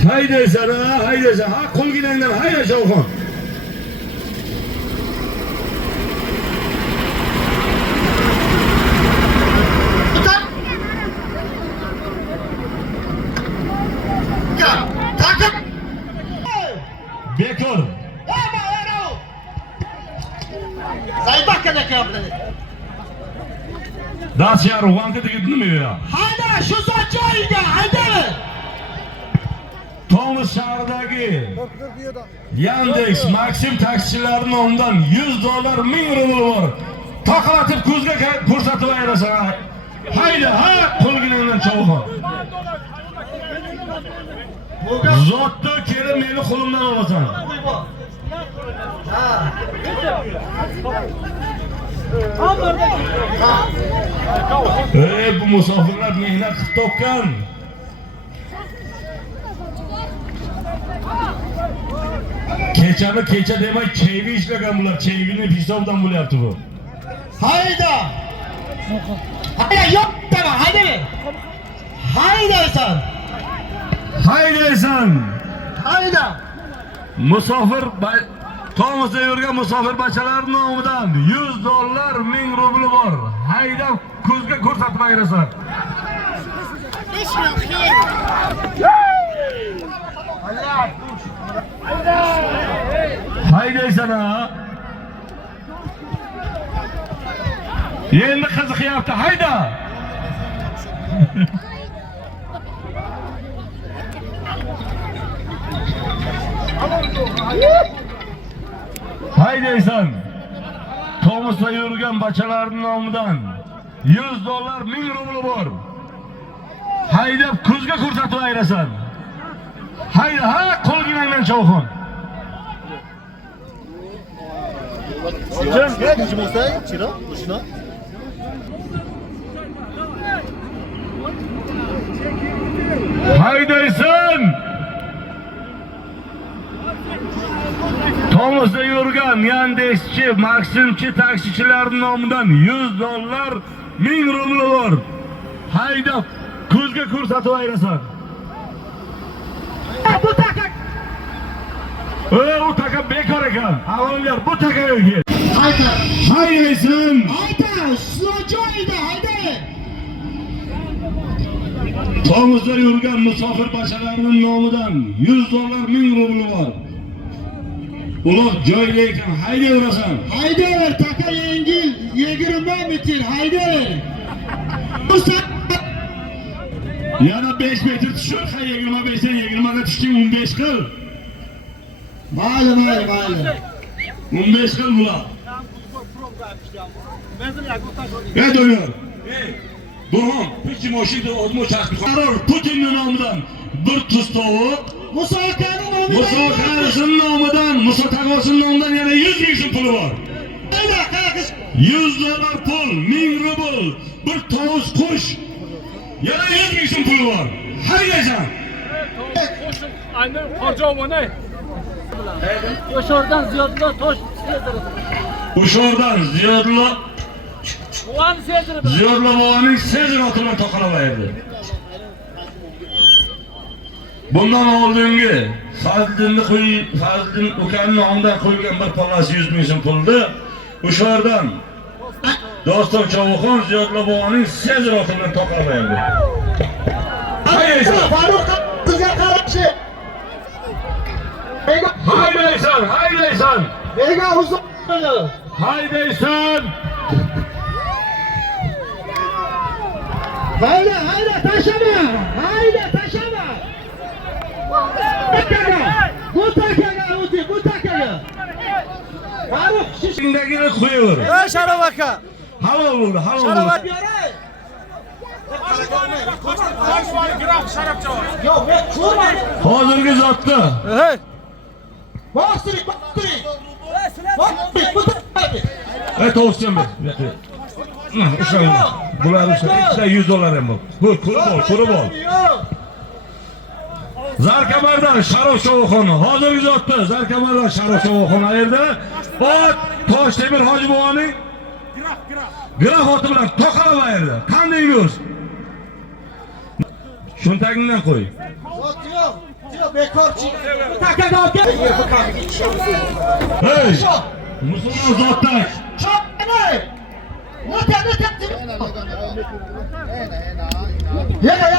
Haydaysan, haydaysan. Ha, qo'lginangdan hayda Cho'xon. Bekor. Dacia Ruanka degandimi ya? Hayda, shu soat joyiga, hayda. Tomus shahridagi Yandex Maxim taksichilar nomidan $100, $1000 bor. Taqalatib ko'zga ko'rsatib ayrasan. Hayda, ha, qo'lginangdan Cho'xon. Zotni kelib meni qo'limdan olasan. Bu musofirlar mehnat qilib topgan. Kechani kecha demay, cheygi ishlagan bular. Cheygini hisobdan bo'lyapti bu. Hayda! Hayda yo'q dema, hayda be. Haydaysan. Haydaysan. Hayda. Musofir Tomosda yurgan musofir bachalar nomidan $100, 1000 rubli bor. Haydab ko'zga ko'rsatib ayrasan. Haydaysan ha? Endi qiziqyapti, hayda. Haydaysan. Tomosda yurgan bachalarning nomidan $100, 1000 rubli bor. Haydab ko'zga ko'rsatib ayrasan. Hayda, ha, qo'lginangdan chovxon. Haydaysan. Tomosda yurgan Yandexchi, Maksimchi taksichilar nomidan $100, 1000 rubli bor. Haydab ko'zga ko'rsatib ayrasan. Bu taka. Bu taka bekor ekan. Avvallar bu takaga kel. Hayda. Haydaysan. Hayda, joyida hayda. Tomosda yurgan musofir bachalarning nomidan $100, 1000 rubli bor. Ular joyda ekan, haydayverasan. Haydaver, taka yengil, 20 metr haydaver. Bu Yana 5 metr tushur, 25 dan 20 ga tushding, 15 qil. mayli. 15 qil bular. Do'yor. Burhon, pichi moshida odam o'chaqdi. Qaror Putinning nomidan bir tuz tovuq, Musokani Musokani nomidan, Musotag'osining nomidan yana 100 ming so'm puli bor. $100 pul, 1000 rubl, bir tovus qush. Yana 100 ming so'm puli bor. Haydaysan. Aynan Qorjovona. O'shardan Ziyodullo tosh sezdirdi. O'shardan Ziyodullo Buvan sezdirdi. Ziyodullo boboning seziroti bilan to'qalaverdi. Bundan oldingi Fazliddin ukaning nomidan qo'yilgan bir pallasi 100 ming so'm pulni o'shardan Doston Chovuxon Ziyodullo boboning seziroti bilan to'qalaverdi. Haydaysan. Sizga qarashi. Haydaysan. Nega uzun? Haydaysan. Hayda, tashama. Tashama. Bu takaga. Farruh Shingdagini qo'yaver. Sharof aka. Halol bo'ldi, halol Sharof bo'ldi. aka. Yo'q, men ko'rmadim. Hozirgi zotda Hey. Bostiring. to'g'risan ber. Bular ikkita $100 ham bor. Bu ko'rib ol. Zarkamardan Sharof Chovuxon, hozirgi zotda Zarkamardan Sharof Chovuxon ayerda Toshtemir Hoji boboning graf oti bilan to'qalaverdi. Qanday yuz? Shuntagidan qo'y. Yo'q, bekorchi. Bu takaga olib kel. Hey! Musulmon zotdan Chopni. Nota. Yega.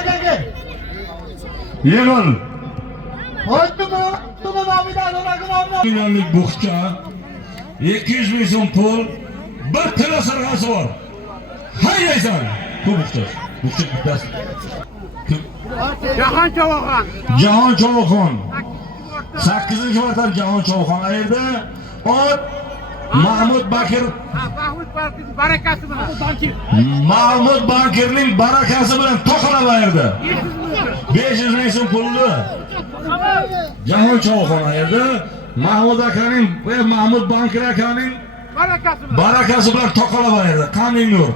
yig'il. Ho'jmi, nomidan o'ragini Milyonlik buxcha, 200 ming so'm pul, bir tilla sirg'asi bor. Haydaysan. Bu buxcha bittasi. Jahon Chovuxon. 8-kvartal Jahon Chovuxon ayerda ot Mahmud Bakir barakasi bilan. Mahmud Bankirning barakasi bilan to'qalaverdi. 500 ming so'm pulni Jahon Chovuxon ayerda Mahmud akaning va Mahmud Bankir akaning Barakasi bilan toqalaverdi. Qanday nur.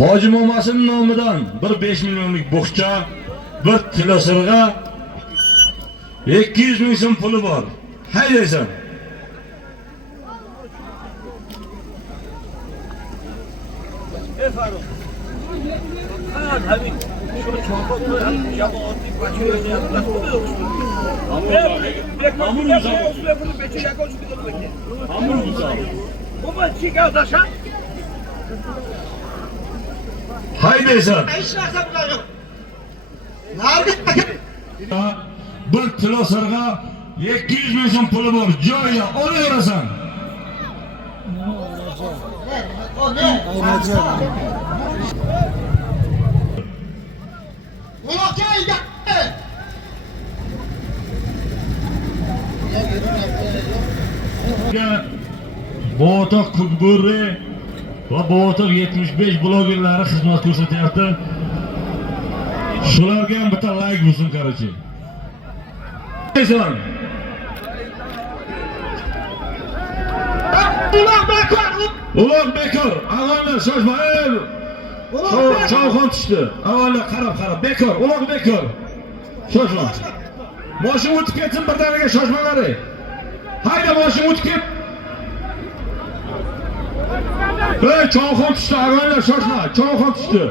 Hoji Mo'masin nomidan bir 5 millionlik bo'xcha, bir kilo sirg'a, 200 ming so'm puli bor. Haydaysan. Haydaysan. Bir kilo sirg'a 200 ming so'm puli bor. Joyga olaverasan. Boğatak Kukburri va Boğatak 75 blogerlari xizmat ko'rsatyapti. Shularga ham bitta like bo'lsin qarachi. Uloq bekor, avvallar shoshma. Cho'g'on tushdi. Avvallar qarab, bekor, uloq bekor. Shoshma. Mashina o'tib ketsin birdaniga shoshmalari. Hayda mashina o'tib ket. Ey, cho'g'on tushdi, avvallar shoshma. Cho'g'on tushdi.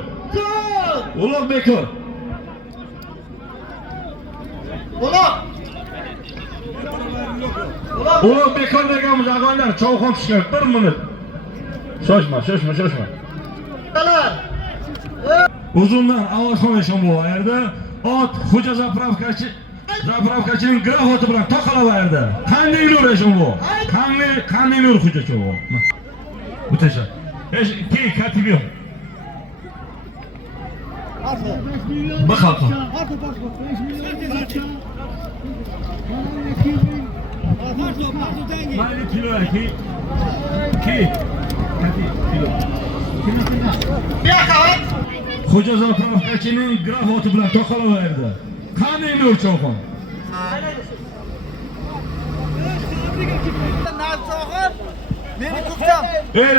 Uloq bekor. Uloq bekor deganmiz avvallar cho'g'on tushgan. 1 minut. Shoshma. Uzundan Avazxon eshon bu yerda ot xo'ja zapravkachining grafoti bilan toqalaverdi. Qanday nur eshon bu? Qanday nur xo'jachi bu? O'tasha. Ki katibi yo'q. Bakalım. Mali kilo ki. Xo'ja zapravkachining grafoti bilan toqalaverdi. Qanday nur cho'g'on? Meni ko'ktam.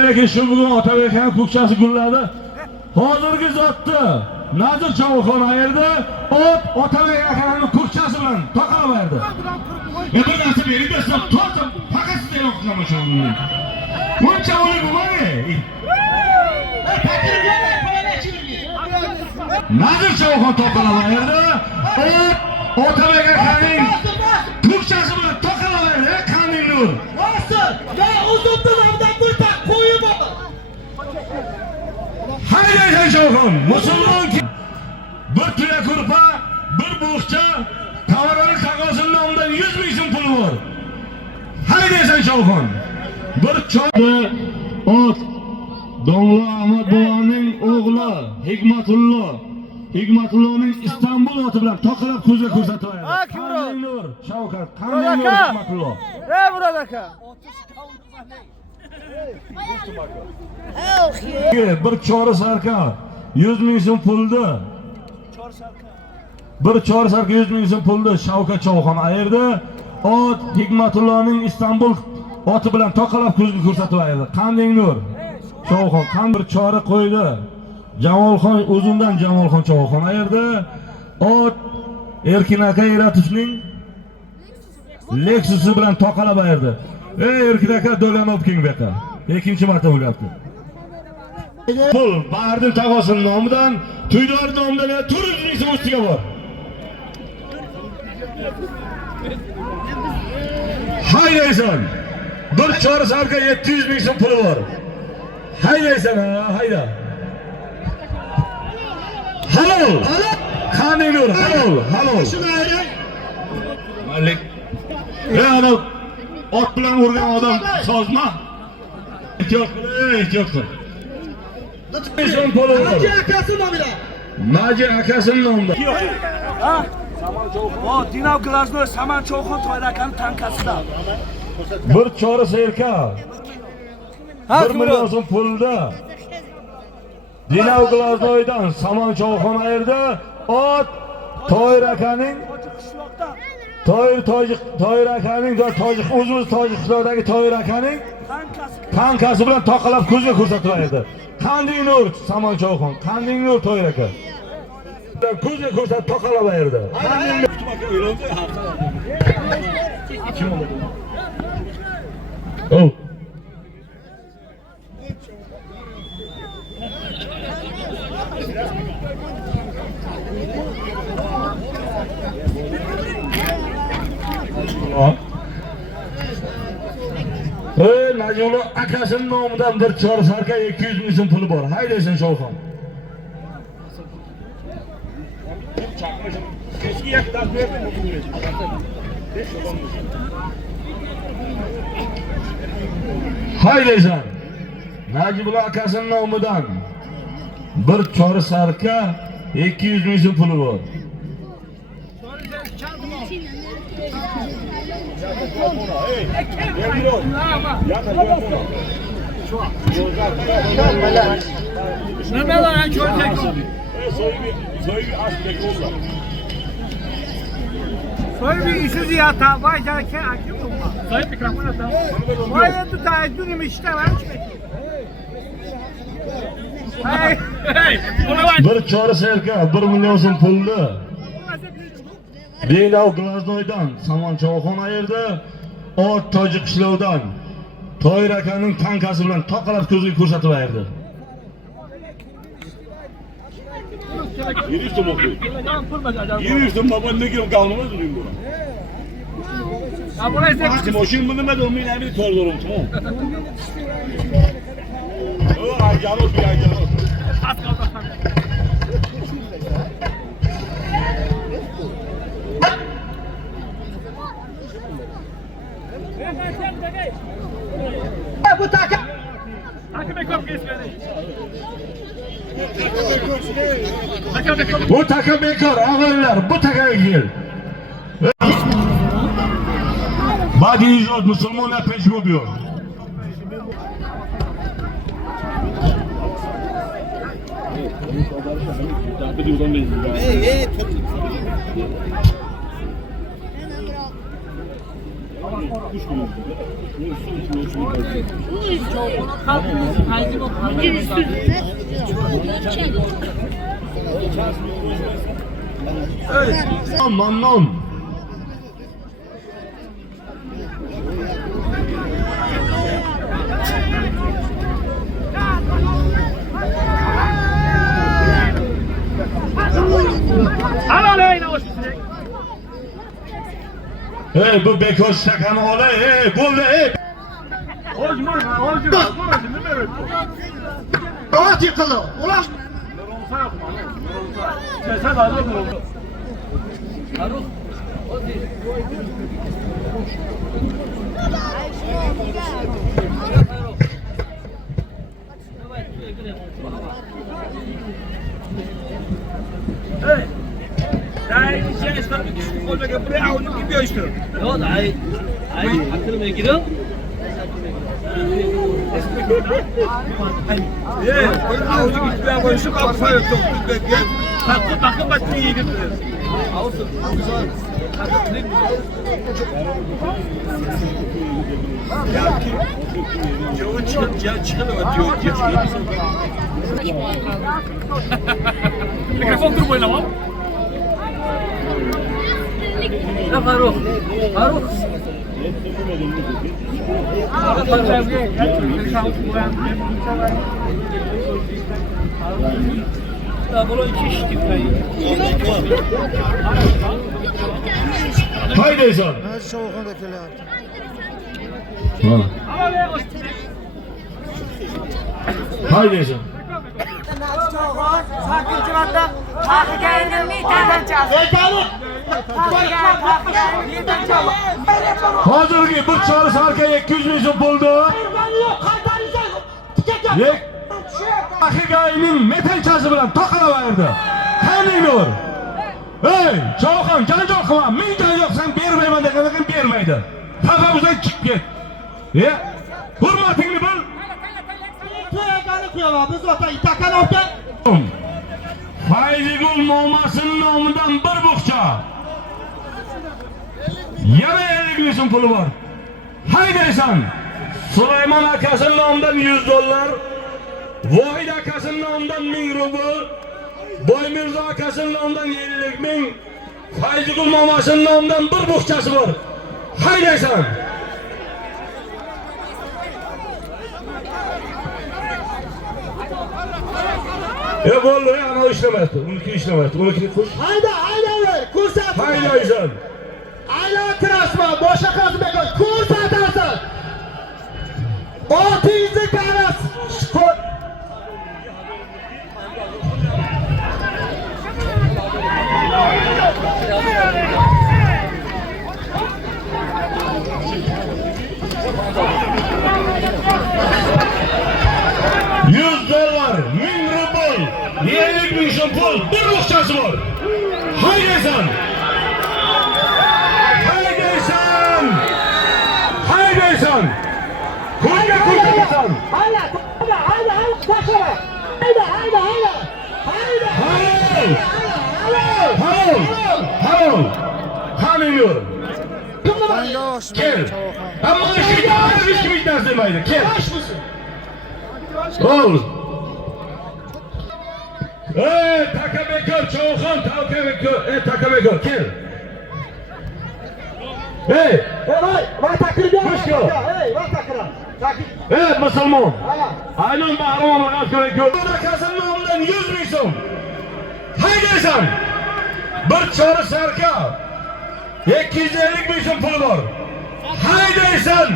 Lekin shu bugun Otabek ham ko'kchasi gulladi. Hozirgi zotda Nazir Cho'g'on ayirdi, Otabek akaning ko'kchasi bilan toqalaverdi. Bir narsa berib desam, to'g'ri, faqat siz e'lon qilmoqchiman. Buncha o'lik bo'lmay. Nazir Cho'g'on toqalaverdi, Otabek akaning ko'kchasi bilan toqalaverdi. Qanday nur? Haydaysan Cho'g'on, musulmon ki bir tuya kurpa, bir bo'xcha, tavarani qog'ozining nomidan 100 ming so'm puli bor. Haydaysan Cho'g'on. Bir cho'g'da ot Domla Ahmad boboning o'g'li Hikmatullohning Istanbul oti bilan toqalab ko'zga ko'rsatayapti. Qanday nur, Shavkat, qanday nur Hikmatulloh. Murod aka. Bir chori sarka 100 ming so'm puldi. Bir chori sarka 100 ming so'm puldi. Shavkat Cho'g'on ayirdi. Ot Hikmatullohning Istanbul oti bilan toqalab ko'zga ko'rsatayapti. Qanday nur? Cho'g'on qan bir chori qo'ydi. Jamolxon o'zundan Jamolxon Cho'g'on ayirdi. Ot Erkin aka Eratovning Lexus'i bilan toqalab ayirdi. Ey Erkin aka Do'lanov King beka. Ikkinchi marta bo'lyapti. Pul Bahardin tog'asining nomidan, Tuydor nomidan 400 ming so'm ustiga bor. Haydaysan. Bir chori sarka 700 ming so'm puli bor. Haydaysan, hayda. Halol. Qanday nur? Halol. Malik. Ana ot bilan urgan odam sozma. Ehtiyot qil. So'm puli bor. Naji akasining nomida. Dinov Glaznoy Saman Cho'g'on to'ylakan tankasida. Bir chori serka. 1 million so'm pulda. Dinov Glaznoydan Saman Cho'g'on ayirdi. Ot To'yrakaning Toyir akaning va o'zimiz Tojikistondagi Toyir akaning tankasi bilan toqalab ko'zga ko'rsatib berdi. Qanday nur Samon Cho'xon, qanday nur Toyir aka. Ko'zga ko'rsatib toqalab berdi. Oh. Najullo akasining nomidan bir chor sarka 200 ming so'm puli bor. Haydaysan Sho'xon. Haydaysan. Najullo akasining nomidan bir chor sarka 200 ming so'm puli bor. Soybi işsiz ya vay derken akım mı? Soybi mikrofon atalım. Vay ya tu tayyidun işte var mı? Hey, Bir chor sarka 1 million so'm pulni Beylav Glaznoydan Samon Cho'xon ayirdi. O Tojik qishlovidan Toyir akaning tankasi bilan toqalab ko'zga ko'rsatib berdi. Yürüyüştüm okuyor. Yürüyüştüm baba ne gibi kalmamız durayım buna. Ya buraya sen Şimdi o şimdi bunu ben olmayın hem bir torlurum tamam. O aycanot bir aycanot. az kaldı. Bu takım. Takım ekip geçmedi. Bu takım bekor, ağırlar, bu takıma gel. Badi ijod musulmonlar peşme diyor. Mamnun. Hey bu bekor şakanı olay, hey bu hey. Rahat yıkılı. Ulan. Mikrofon dur böyle lan. Ya Faruk. Faruk. Haydaysan. Sho'xonda kelyapti. Haydaysan. Sakkinchi marta taqiganing metanchasi. Hozirgi bir chor sarka 200 ming so'm bo'ldi. Taqiganing metanchasi bilan toqalab berdi. Qanday nur? Hey, Cho'xon, janjal qilma. Men janjal qilsam bermayman degandan bermaydi. Tafamizdan chiqib ket. Hurmatingni bil. Biz ota itakan ota. Fayzigul momasının nomidan bir buqcha. Yana 50 ming so'm puli bor. Haydaysan. Sulaymon akasining nomidan $100. Vohid akasining nomidan 1000 rubl. Boymirzo akasining nomidan 50 ming. Fayzigul momashining nomidan bir buxchasi bor. Haydaysan. Bo'ldi, ana ishlamayapti. Uniki ishlamayapti. Uniki qo'sh. Hayda, ver, ko'rsat. Haydaysan. Aylantirasman, boshqa qazib bekor, ko'rsatasan. 600 qaras. $100, 1000 rubl, 50 ming so'm pul, bir ruxsati bor. Haydaysan. Haydaysan. Ko'rga. Hayda, tashlama. Halo. Qaniyur. Kel. Ammo hech kim narsa demaydi. Kel. Ol. Takabekor, Cho'xon, Takabekor, kel. Voy takirga. Voy takira. Musulmon. Aynan Bahramon askari ko'p. Akasining nomidan 100 ming so'm. Haydaysan. Bir chora sarka. 250 ming so'm puli bor. Haydaysan.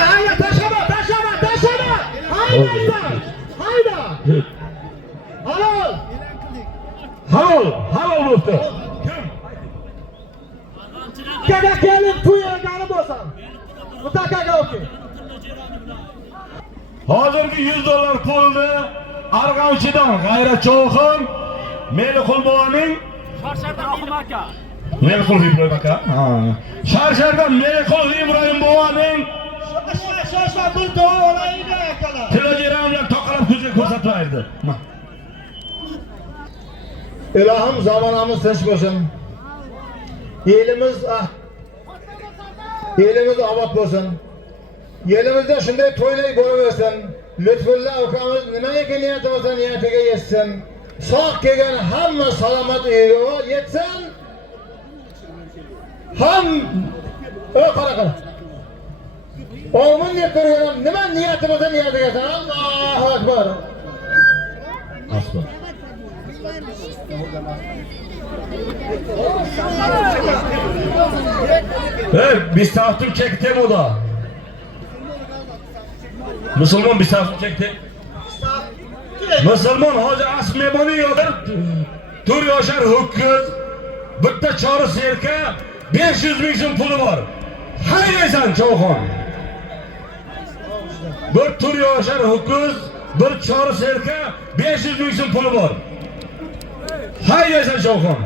Hayda, tashlama. Hayda. Halol bo'ldi. Kaga kelib to'yagani bo'lsan. Mutakaga o'ki. Hozirgi $100 pulni Arg'amchidan G'ayrat Cho'xon, Meliqul bovaning Shorshardan Oxim aka. Meliqul Ibrohim aka. Shorshardan Meliqul Ibrohim bovaning Shoshma pul duo olaydi akalar. telegram bilan toqalab ko'zga ko'rsatmaydi. Ilohim zamonamiz tinch bo'lsin. Elimiz obod bo'lsin. Yelimizda shunday to'ylar bo'laversin. Lutfulla ukamiz nimaga kelyapti bo'lsa niyatiga yetsin. Sog' kelgan hamma salomat uyiga yetsin. Qara. Omin deb turgan nima niyati bo'lsa niyatiga yetsin. Allohu akbar. Aslan. Biz tahtil çekti bu da. Müslüman bir tahtil çekti. Müslüman Hoca Asmebani yodur. Tur Yoshar Ho'kiz. Bitta chori serka 500 ming so'm puli bor. Haydaysan Cho'xon. Bir Tur Yoshar Ho'kiz, bir chori serka 500 ming so'm puli bor. Haydaysan Cho'xon.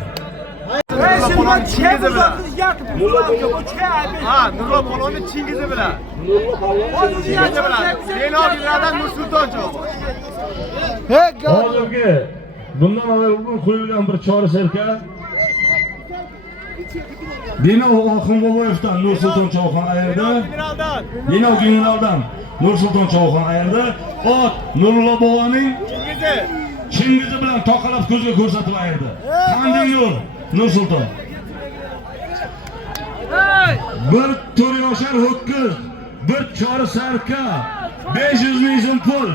Nurlo Polvonni Chingizi bilan. Chingizi bilan. Zeynobilardan Nursulton Cho'xon. Hozirgi bundan avval qo'yilgan bir chori serka Dino Oxunboboyevdan Nursulton Cho'xon ayirdi. Dino generaldan Nursulton Cho'xon ayirdi. Ot Nurlo bovaning Chingizi bilan toqalab ko'zga ko'rsatib ayirdi. Qanday yo'l Nursulton. Bir Tur Yoshar Ho'kiz, bir chori sarka 500 ming so'm pul.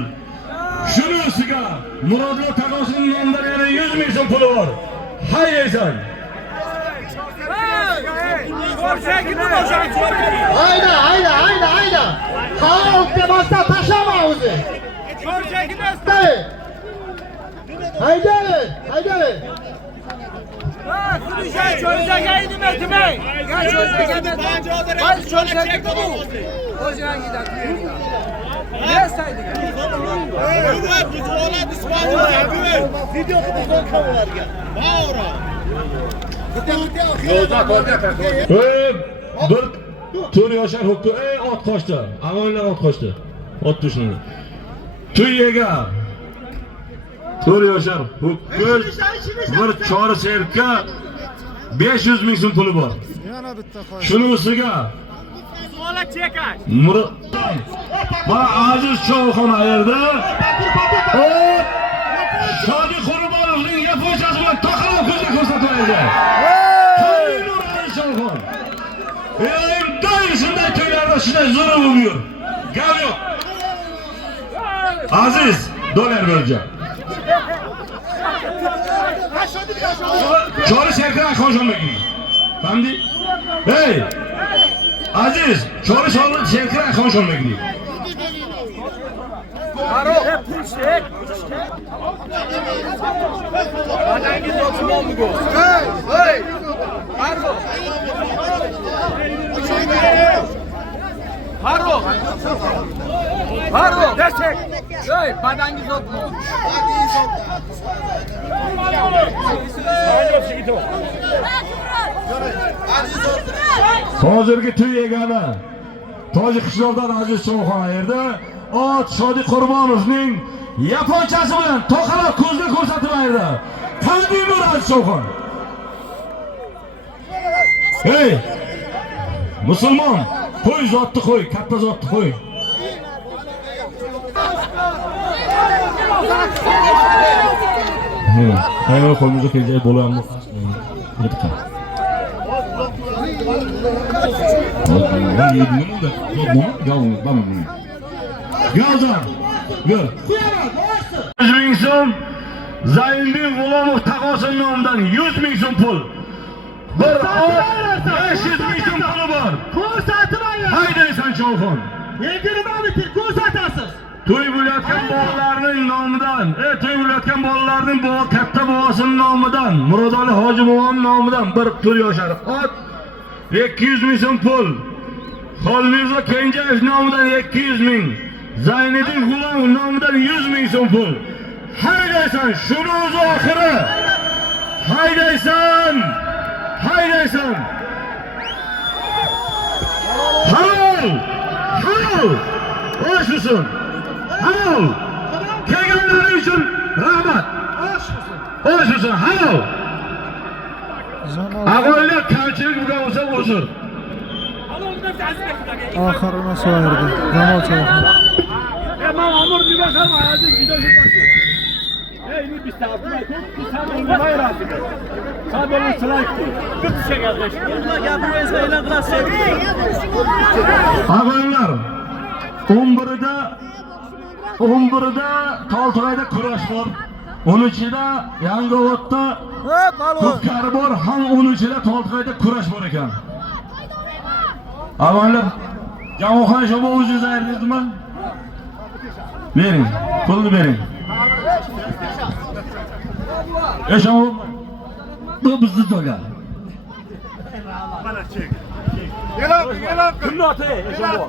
Shuni ustiga Murodlo Tag'osining nomidan yana 100 ming so'm puli bor. Haydaysan. Hayda. Xalq demasdan tashlama o'zi. Hayda. Bir 4 yoshar hukku. Ot qochdi. Amonlar ot qochdi. Ot tushini. Tuyaga 4 yoshar hukku. Bir chori serka 500 ming so'm puli bor. Shuni ustiga va aziz Chog'xon ayirdi. Shodi Qurbonovning yapochasi bilan taqalab ko'zga ko'rsatyapti. Chog'xon. Doim shunday to'ylarda shunday zo'r bo'lib. Gap yo'q. Aziz dollar beracak. Chori serkan xo'jamiki. Hamdi. Hey! Aziz, chori serkan xo'jamiki. Aro, pulshek. Badangiz oqmonmi go? Hey! Aro. Aro. Aro, desek. Hey, badangiz oqmon. Hozirgi to'y egani Tojik qishloqdan Aziz Chog'xon ayirdi. Ot Shodi Qurbonovning yaponchasi bilan to'qalab ko'zga ko'rsatib ayirdi. Qanday bo'ladi Aziz Chog'xon? Hey! Musulmon, qo'y zotni qo'y, katta zotni qo'y. Ayol qo'limizga kelgan bo'lamni. Yetka. Gazdan. Gör. 100 ming so'm Zaynbek G'ulomov taqosin nomidan 100 ming so'm pul. Bir ot 500 ming so'm puli bor. Ko'rsatmayman. Haydaysan Chog'xon. Yegirmani ko'rsatasiz. To'y bo'layotgan bolalarning nomidan, to'y bo'layotgan bolalarning katta bobosining nomidan, Murodali Hoji boboning nomidan bir 4 yoshar ot 200 ming so'm pul. Xolmirzo Kenjayev nomidan 200 ming. Zayniddin G'ulomov nomidan 100 ming so'm pul. Haydaysan, shuni o'zi oxiri. Haydaysan. Haydaysan. Halol. Halol. Oshsin. Halol. Kelganlari uchun rahmat. Oshsin. Halol. Avvalda kamchilik bo'lgan bo'lsa uzr. Oxirini so'yirdi. Jamol Chog'xon. Men Amir Nibakam ayazin juda shubhasi. Ey, bu bistavma, bu sabr bayrağı. Sabırlı sılaktı. Bir şey kardeş. Bunlar gapirmasa e'lon qilasiz. Avvallar 11'da Toltoyda kurash bor. 13'da Yangiobodda Ko'pkari bor, ham 13'da Toltoyda kurash bor ekan. Avvallar Javoxon shoba o'zingiz ayırdingizmi? Bering, pulni bering. Yaşam bu bizni to'ga. Mana chek. E'lon. Kimni oti? Yaşam bu.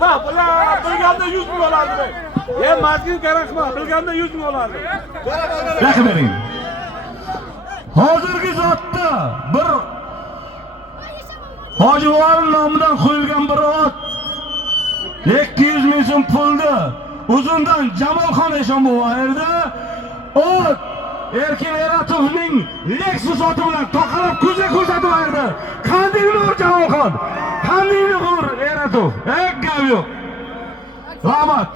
Bak, bular bilganda 100 ming olardi. Mazgin kerakmi? Bilganda 100 ming olardi. Rahmering. Hozirgi zotda bir Hoji boboning nomidan qo'yilgan bir ot 200 ming so'm pulni uzundan Jamolxon Eshonbobo ayirdi. Ot Erkin Eratovning Lexus oti bilan toqalab ko'zga ko'rsatib ayirdi. Qanday nur Jamolxon? Qanday nur Eratov? Gap yo'q. Rahmat.